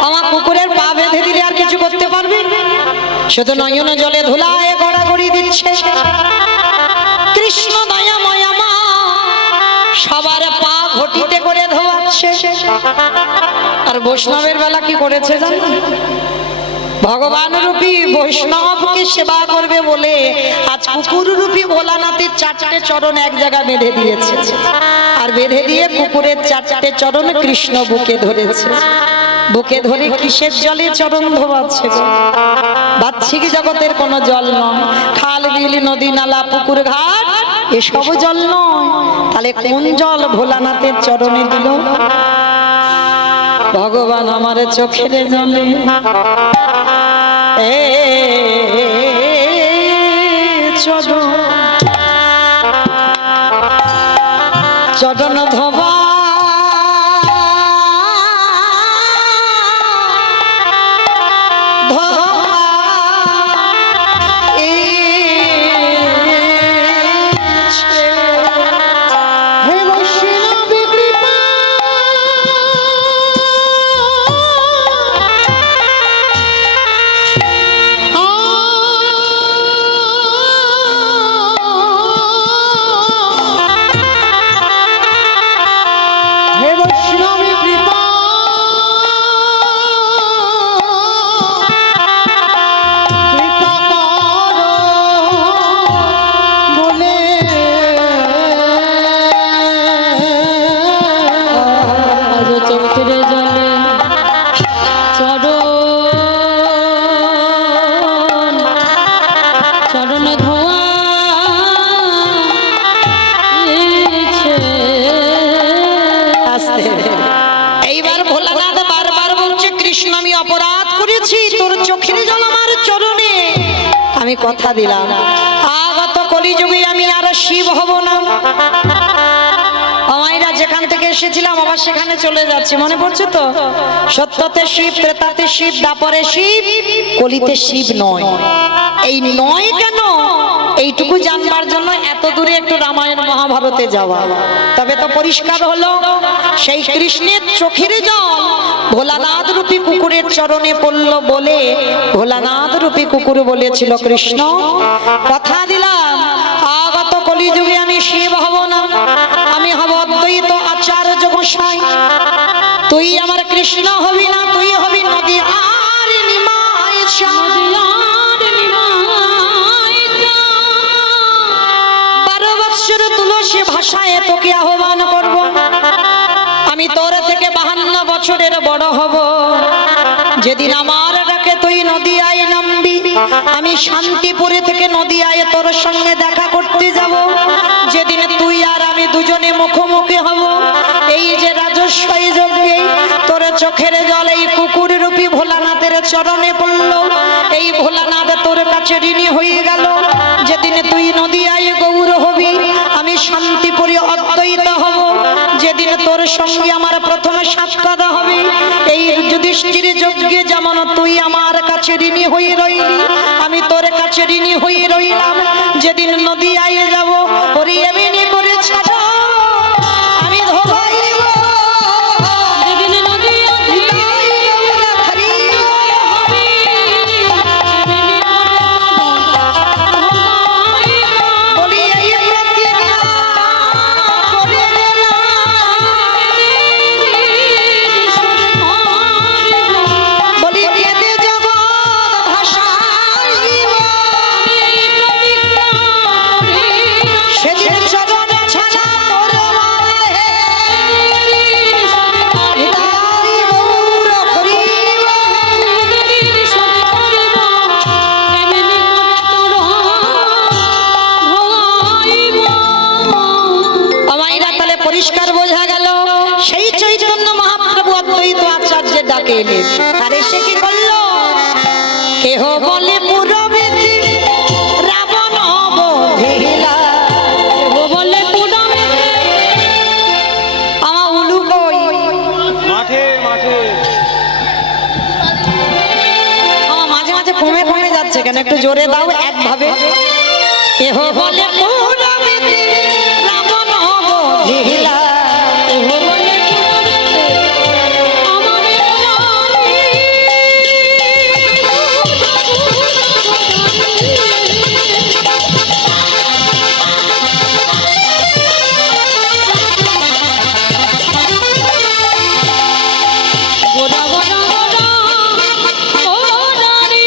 আমার কুকুরের পা বেঁধে দিলে আর কিছু করতে পারবে? শুধু নয়ন জলে ধুলায় গড়াগড়ি দিচ্ছে। কৃষ্ণ দয়াময় মা সবার পা ঘটিতে করে ধোয়াচ্ছে। আর বৈষ্ণবের বেলা কি করেছে জানো? ভগবান রূপী বৈষ্ণবকে সেবা করবে বলে আজ কুকুর রূপী ভোলানাথের 4টে চরণ এক জায়গায় বেঁধে দিয়েছে, আর বেঁধে দিয়ে কুকুরের 4টে চরণ কৃষ্ণ বুকে ধরেছে। বুকে ধরে কিসের জলে চরণ ধোয়াচ্ছে গো? বাহ্যিক জগতের কোনো জল নয়, খাল বিল নদী নালা পুকুর ঘাট এসব জল নয়, তাহলে কোন জল ভোলানাথের চরণে দিল? ভগবান আমার চোখের জলে এ চরণ চরণ ধোবা হে বৈষ্ণবী কৃপা হে বৈষ্ণবী কৃপা কৃপা করো বলে আজ চোখের জলে চরণ ধোয়া আস্তে। এইবার ভোলানাথ বারবার বলছে, কৃষ্ণ আমি অপরাধ করেছি, তোর চোখের জল আমার চরণে। আমি কথা দিলাম আগত কলিযুগে আমি আর শিব হব না। আমাইরা যেখান থেকে এসেছিলাম আবার সেখানে চলে যাচ্ছি, মনে পড়ছে তো? সত্যতে শিব, ত্রেতাতে শিব, দ্বাপরে শিব, কলিতে শিব নয়। এই নয় কেন, এইটুকু জানবার জন্য এত দূরে একটু রামায়ণ মহাভারতে যাওয়া, তবে তো পরিষ্কার হলো সেই কৃষ্ণের চোখের জল ভোলানাথ রূপী কুকুরের চরণে পড়ল বলে ভোলানাথ রূপী কুকুর বলেছিল, কৃষ্ণ কথা দিলাম আগত কলিযুগে আমি শিব হব না, আমি হব অদ্বৈত আচার্য গোসাই। তুই আমার কৃষ্ণ হবি না, তুই হবি নদী আর নিমাই চাঁদ। 12 বৎসর তুলসী ভাষায় তোকে আহ্বান করব, আমি তোর থেকে 52 বছরের বড় হব। যেদিন আমার ডাকে তুই নদিয়ায় নামবি, আমি শান্তিপুরে থেকে নদিয়ায় তোর সঙ্গে দেখা করতে যাব। যেদিন তুই আর আমি দুজনে মুখোমুখি হব, এই যে রাজস্বই যজ্ঞে তোর চোখের জল এই কুকুর রূপী ভোলানাথের চরণে পড়ল, এই ভোলানাথ তোর কাছে ঋণী হয়ে গেল। যেদিন তুই নদিয়ায় গৌর হবি, আমি শান্তিপুরে অদ্বৈত হব। যেদিন তোর সঙ্গে আমার প্রথম সাক্ষাৎ হবে, এই যুধিষ্ঠির যজ্ঞে যেমন তুই আমার কাছে ঋণী হয়ে রইলি, আমি তোর কাছে ঋণী হয়ে রইলাম। যেদিন নদিয়ায় যাব, ওরে এমনি করে ছাড়া আমি ধোবাইব। বলি এই প্রতিজ্ঞা করে বলি বেদে জগৎ ভাষাইব, সেদিন চরণে ছাড়া তোর মায়ে হৃদয় গৌর করিব। আমাইরা তাহলে পরিষ্কার বোঝা গেল সেই চৈতন্য মহাপ্রভু অদ্বৈত আচার্যের ডাকে এলেন। আর এসে কি করলো? কেহ বলে পুরবেদী রাবণ বধিলা, বলে আমার উলু কই? মাঠে মাঠে আমার মাঝে মাঝে কমে কমে যাচ্ছে কেন, একটু জোরে দাও একভাবে। কেহ বলে পুরবেদী রাবণ বধিলা, গোরা গোরা গোরা গোরা রে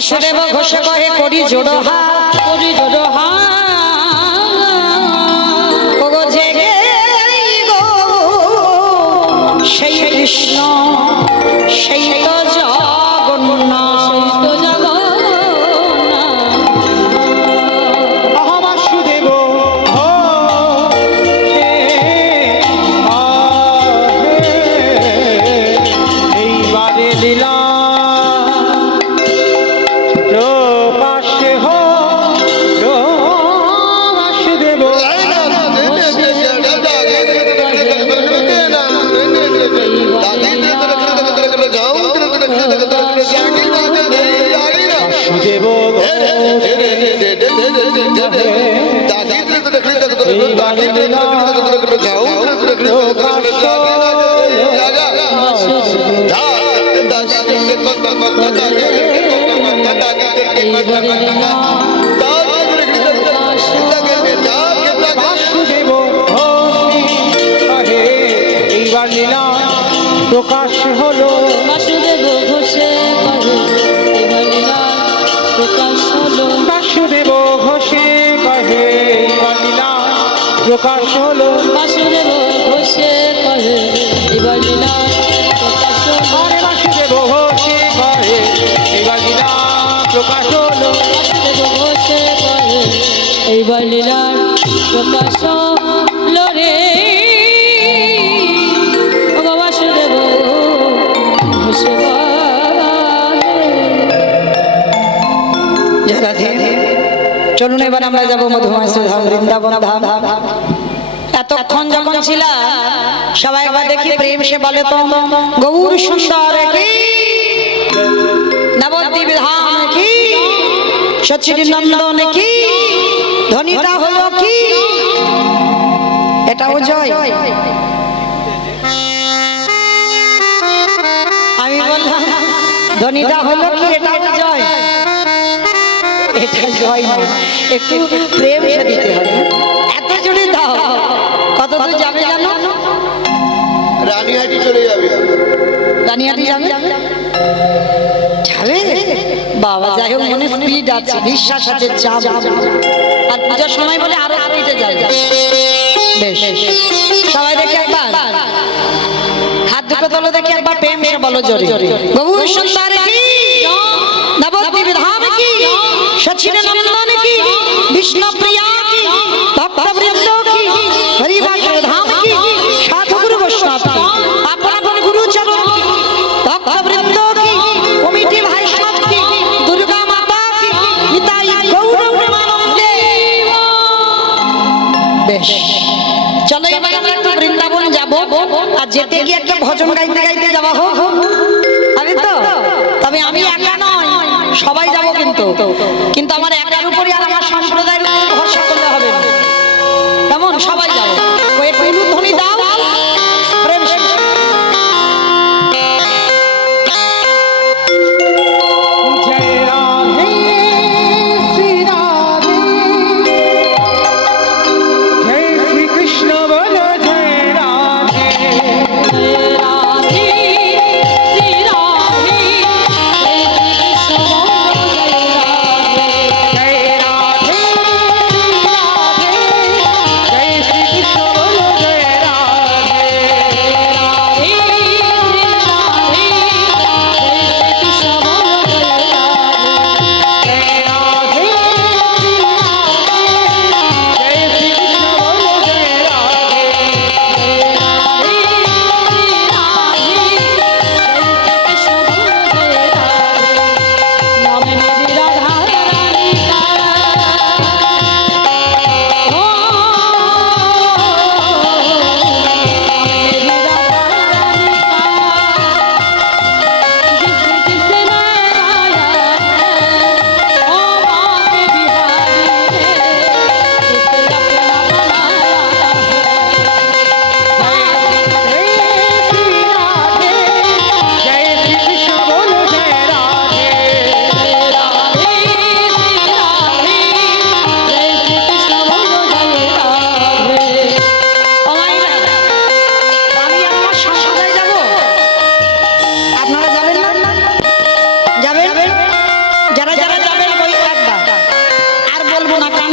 বাসুদেব ঘোষে কহে করি জোড়ো হাত করি জোড়ো হাত ওগো জেগে গো সেই কৃষ্ণ সেই তো জগন্নাথ তো জগন্নাথ আহা বাসুদেব ও হে এইবারে লীলা প্রকাশে হলো বাসুদেব বাসুদেব বাসুদেব হে এইবার লীলা প্রকাশ হলো বাসুদেব ঘোষে কহে এবার লীলা প্রকাশ হলো বাসুদেব ঘোষে কহে এইবার লীলা প্রকাশ হলো বাসুদেব ঘোষে কহে এবার লীলা প্রকাশ হলো আরে বাসুদেব ঘোষে কহে এইবার লীলা প্রকাশ হলো বাসুদেব ঘোষে কহে এইবার লীলার প্রকাশ হলো রে ও গো বাসুদেব ঘোষে কহে রাধে চলুন এবার আমরা যাবো মধুমাসী ধাম বৃন্দাবন ধাম এতক্ষণ যখন ছিলাম সবাই একবার দেখি প্রেম সে বলে তো গৌর সুন্দর কি নবদ্বীপ ধাম কি সচ্চিদানন্দন কি ধ্বনিটা হলো কি এটাও জয় আমি বললাম ধ্বনিটা হলো কি এটাও জয় এটা জয় নয় একটু প্রেম সে দিতে হবে এত জোরে দাও কত দূর যাবে জানো রানীহাটি চলে যাবে রানিয়াটি যাবে যাবে বাবা যাই হোক মনে স্পিড আছে বিশ্বাস আছে যাব আর পূজার সময় বলে আরো স্পিডে যাবে বেশ সবাই দেখে একবার হাত দুটো তোলো দেখে একবার প্রেম সে বলো জোরে গৌর সুন্দর কি নবদ্বীপ ধাম কি সচ্চিদানন্দন কি বিষ্ণু প্রিয়া কি ভক্তবৃন্দ কি হরিবাসর ধাম কি সাধু গুরু বৈষ্ণব কি আপন আপন গুরু চরণ কি ভক্তবৃন্দ কি কমিটি ভাই সব কি দুর্গা মাতা কি নিতাই গৌর প্রেমানন্দে বেশ চলো এবার আমরা একটু বৃন্দাবন যাব আর যেতে গিয়ে একটা ভজন গাইতে গাইতে যাওয়া হোক আমি তো তবে আমি একা নয় সবাই যাব কিন্তু আমার একার উপরই আর আমার সম্প্রদায়ের উপর ভরসা করলে হবে না কেমন সবাই যাবো একটু ধ্বনি দাও প্রেম জয় রাধে শ্রী রাধে জয় শ্রী কৃষ্ণ বল জয় রাধে রাধে শ্রী রাধে জয় শ্রী কৃষ্ণ জয় রাধে জয় রাধে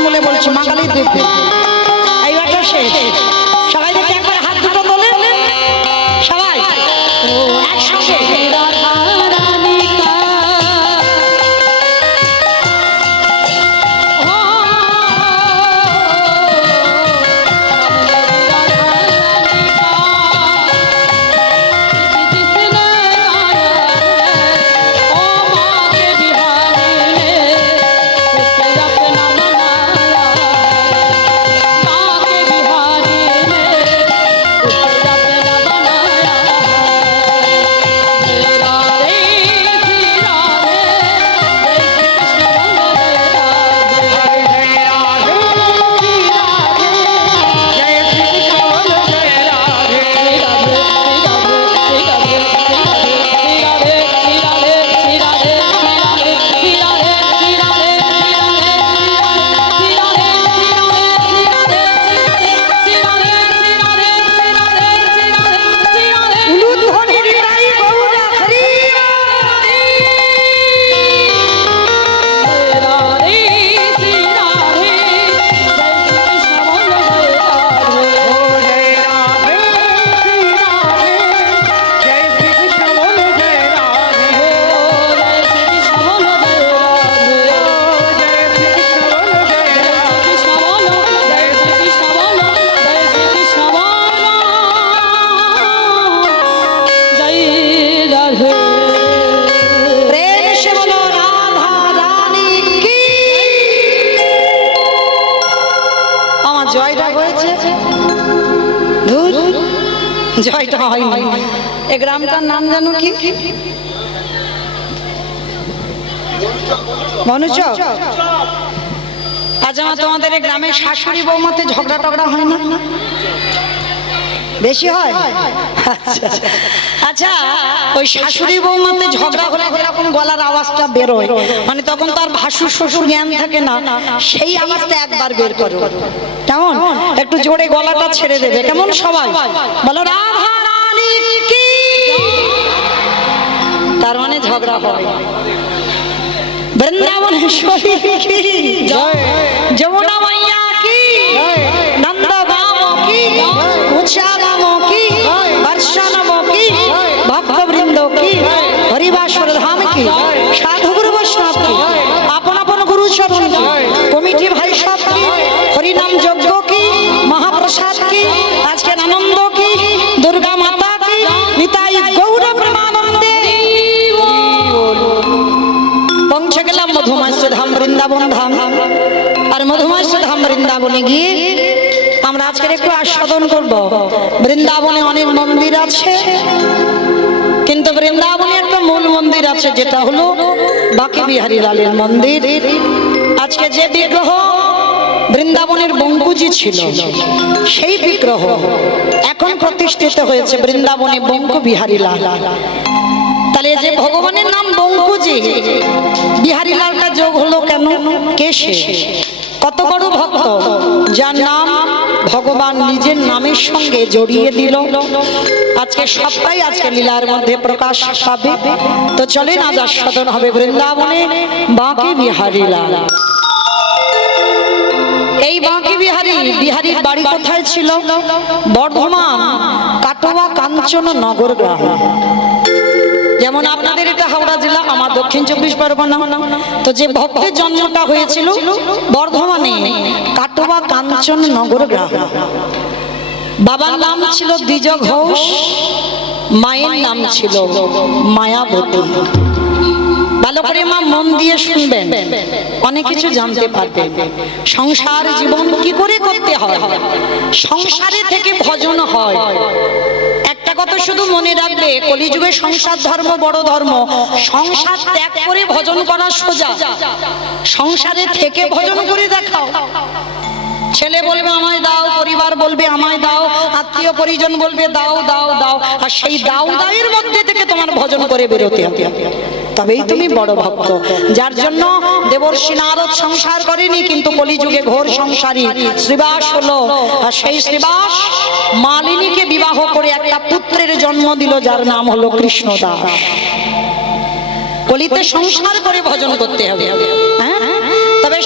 বলে বলছি মা কালীর দিব্যি এইবারটা শেষ সবাই দেখে একবার হাত দুটো তোলে সবাই একসঙ্গে রাধা রানী কা প্রেম সে বলো রাধা রানী কি আমার জয়টা হয়েছে ধুর জয়টা হয়নি এ গ্রামটার নাম জানো কি মনুচক আজ আমার তোমাদের এই গ্রামের শাশুড়ি বৌমাতে ঝগড়া টগড়া হয় না বেশি হয় আচ্ছা আচ্ছা ওই শাশুড়ি বৌমাতে ঝগড়া হলে এরকম গলার আওয়াজটা বেরোয় মানে তখন তো আর ভাসুর শ্বশুর জ্ঞান থাকে না সেই আওয়াজটা একবার বের করো কেমন একটু জোরে গলাটা ছেড়ে দেবে কেমন সবাই বলো রাধা রানী কি তার মানে ঝগড়া হয় বৃন্দাবনেশ্বরী কি যমুনা মাইয়া কি নন্দগাম কি উচ্চারাম কি বর্ষানম কি ভক্তবৃন্দ কি হরিবাসর ধাম কি সাধু গুরু বৈষ্ণব কি আপন আপন গুরু চরণ কি কমিটি ভাই সব কি হরিনাম যজ্ঞ কি মহাপ্রসাদ কি আজকের আনন্দ কি দুর্গা মাতা কি নিতাই গৌর প্রেমানন্দে পৌঁছে গেলাম মধুমাস্য ধাম বৃন্দাবন ধাম আর মধুমাস্য ধাম বৃন্দাবনে গিয়ে আমরা আজকের একটু আস্বাদন করব বৃন্দাবনে অনেক মন্দির আছে কিন্তু বৃন্দাবনে একটা মূল মন্দির আছে যেটা হলো বাঁকে বিহারী লালের মন্দির আজকে যে বিগ্রহ বৃন্দাবনের বঙ্কুজি ছিল সেই বিগ্রহ এখন প্রতিষ্ঠিত হয়েছে বৃন্দাবনে বঙ্কু বিহারী লাল তাহলে যে ভগবানের নাম বঙ্কুজি বিহারী লালটা যোগ হলো কেন কে সে কত বড় ভক্ত যার নাম ভগবান নিজের নামের সঙ্গে জড়িয়ে দিল আজকে সবটাই আজকে লীলার মধ্যে প্রকাশ পাবে তো চলেন আজ আস্বাদন হবে বৃন্দাবনে বাঁকে বিহারী লাল এই বাঁকে বিহারীর বাড়ি কোথায় ছিল বর্ধমান কাটোয়া কাঞ্চন নগর গ্রাম যেমন আপনাদের এটা হাওড়া জেলা আমার দক্ষিণ 24 পরগনা তো যে ভক্তের জন্মটা হয়েছিল বর্ধমানে কাটোয়া কাঞ্চন নগর গ্রাম বাবার নাম ছিল দ্বিজ ঘোষ মায়ের নাম ছিল মায়াবতী ভালো করে মা মন দিয়ে শুনবেন অনেক কিছু জানতে পারবেন সংসার জীবন কি করে করতে হয় সংসারে থেকে ভজন হয় একটা কথা শুধু মনে রাখবে কলিযুগে সংসার ধর্ম বড় ধর্ম সংসার ত্যাগ করে ভজন করা সোজা সংসারে থেকে ভজন করে দেখাও ছেলে বলবে আমায় দাও পরিবার বলবে আমায় দাও আত্মীয় পরিজন বলবে দাও দাও দাও আর সেই দাও দাওয়ের মধ্যে থেকে তোমার ভজন করে বেরোতে হবে তবেই তুমি বড় ভক্ত যার জন্য দেবর্ষি নারদ সংসার করেনি কিন্তু কলিযুগে ঘোর সংসারী শ্রীবাস হলো আর সেই শ্রীবাস মালিনীকে বিবাহ করে একটা পুত্রের জন্ম দিল যার নাম হলো কৃষ্ণদাস কলিতে সংসার করে ভজন করতে হবে হ্যাঁ তো তবে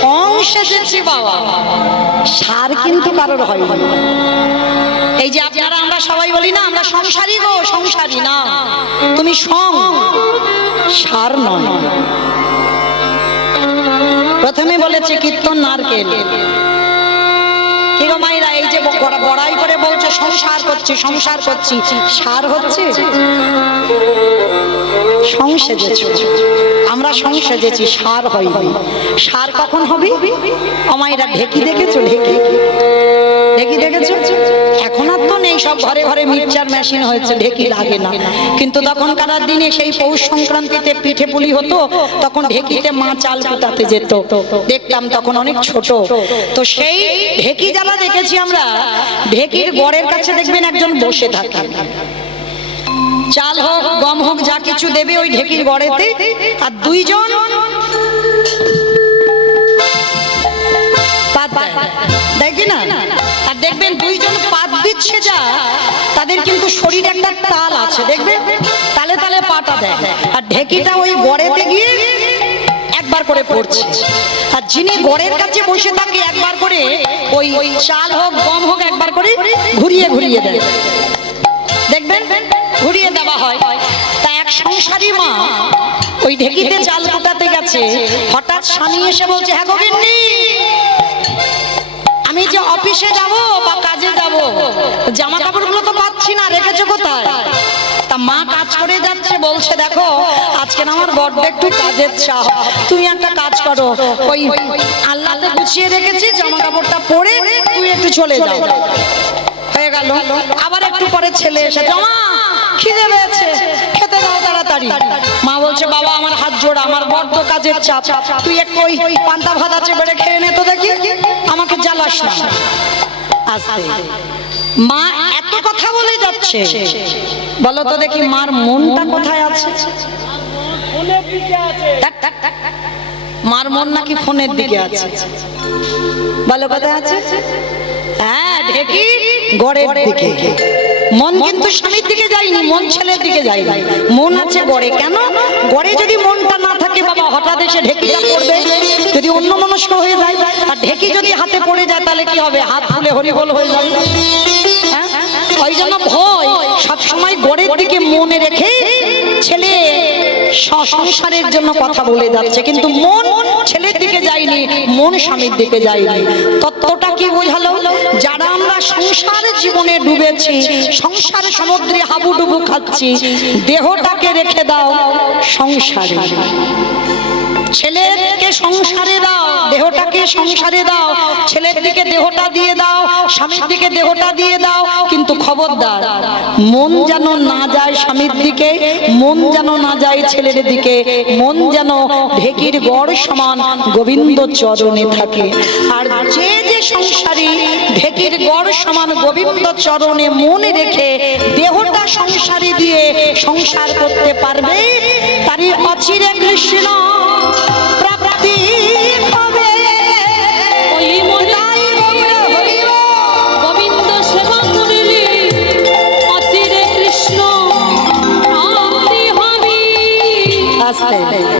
সং সেজেছি বাবা, সার কিন্তু কারোর হয়নি। এই যে আপনারা আমরা সবাই বলি না আমরা সংসারী গো সংসারী, না তুমি সং, সার নয়। প্রথমে বলেছে কীর্তন নারকেল, কি গো মাইরা এই যে বড়াই করে বলছে সংসার করছি সংসার করছি, সার হচ্ছে? সং সেজেছো, আমরা সং সেজেছি, সার হয়নি। সার কখন হবে? আমায়রা ঢেকি দেখেছো? ঢেকি ঢেকি দেখেছো? এখন আর তো নেই, সব ঘরে ঘরে মিক্সচার মেশিন হয়েছে, ঢেকি লাগে না। কিন্তু তখনকার দিনে সেই পৌষ সংক্রান্তিতে পিঠে পুলি হতো, তখন ঢেকিতে মা চাল কুটাতে যেত, দেখতাম তখন অনেক ছোট। তো সেই ঢেকি যারা দেখেছি আমরা, ঢেকির গড়ের কাছে দেখবেন একজন বসে থাকে, চাল হোক গম হোক যা কিছু দেবে ওই ঢেকির গড়েতে, আর দুইজন দেখি না, আর দেখবেন দুইজন পাত দিচ্ছে যা, তাদের কিন্তু শরীরে একটা তাল আছে, দেখবেন তালে তালে পাটা দেয়, আর ঢেকিটা ওই গড়েতে গিয়ে একবার করে পড়ছে। আর যিনি গড়ের কাছে বসে থাকে একবার করে ওই চাল হোক গম হোক একবার করে ঘুরিয়ে ঘুরিয়ে দেয়, দেখবেন ঘুরিয়ে দেওয়া হয়। তা এক সংসারী মা ওই ঢেকিতে চাল কুটাতে গেছে, হঠাৎ স্বামী এসে বলছে, হ্যাঁ গো গিন্নি, আমি যে অফিসে যাব বা কাজে যাব, জামা কাপড়গুলো তো পাচ্ছি না, রেখেছো কোথায়? তা মা কাজ করে যাচ্ছে, বলছে দেখো আজকে না আমার বড্ড একটু কাজের চাপ, তুমি একটা কাজ করো, ওই আল্লাহতে গুছিয়ে রেখেছি জামা কাপড়টা পরে তুই একটু চলে যাও। হয়ে গেল। আবার একটু পরে ছেলে এসে, মা খিদে পেয়েছে, খেতে দাও তাড়াতাড়ি। মা বলছে, বাবা আমার হাত জোড়া, আমার বড্ড কাজের চাপ, তুই একটু ওই পান্তা ভাত আছে বেড়ে খেয়ে নে তো দেখি, আমাকে জ্বালাস না। আস্তে মা এত কথা বলে যাচ্ছে, বলো তো দেখি মার মনটা কোথায় আছে? মার মন নাকি ফোনের দিকে আছে? বলো কোথায় আছে? হ্যাঁ, ঢেকি গড়ের দিকে। মন কিন্তু স্বামীর দিকে যায়নি, মন ছেলের দিকে যায়নি, মন আছে গড়ে। কেন? গড়ে যদি মনটা না থাকে বাবা, হঠাৎ এসে ঢেকিটা পড়বে, যদি অন্য মনস্ক হয়ে যায়, আর ঢেকি যদি হাতে পড়ে যায় তাহলে কি হবে? হাত ফুলে হরিবোল হয়ে যাবে। হ্যাঁ, ওই জন্য ভয় সবসময় গড়ের দিকে মনে রেখে ছেলে সংসারের জন্য কথা বলে যাচ্ছে, কিন্তু মন ছেলের দিকে যায়নি, মন স্বামীর দিকে যায়নি। তত্ত্বটা কি বোঝালো? যারা আমরা সংসার জীবনে ডুবেছি, সংসার সমুদ্রে হাবুডুবু খাচ্ছি, দেহটাকে রেখে দাও সংসারে, ছেলেকে সংসারে দাও, দেহটাকে সংসারে দাও, ছেলের দিকে দেহটা দিয়ে দাও, স্বামীর দিকে দেহটা দিয়ে দাও, কিন্তু খবরদার মন যেন না যায় স্বামীর দিকে, মন যেন না যায় ছেলের দিকে, মন যেন ঢেকির গড় সমান গোবিন্দ চরণে থাকে। আর যে যে সংসারী ঢেকির গড় সমান গোবিন্দ চরণে মনে রেখে দেহটা সংসারী দিয়ে সংসার করতে পারবে, তারই অচিরে কৃষ্ণ প্রাপ্তি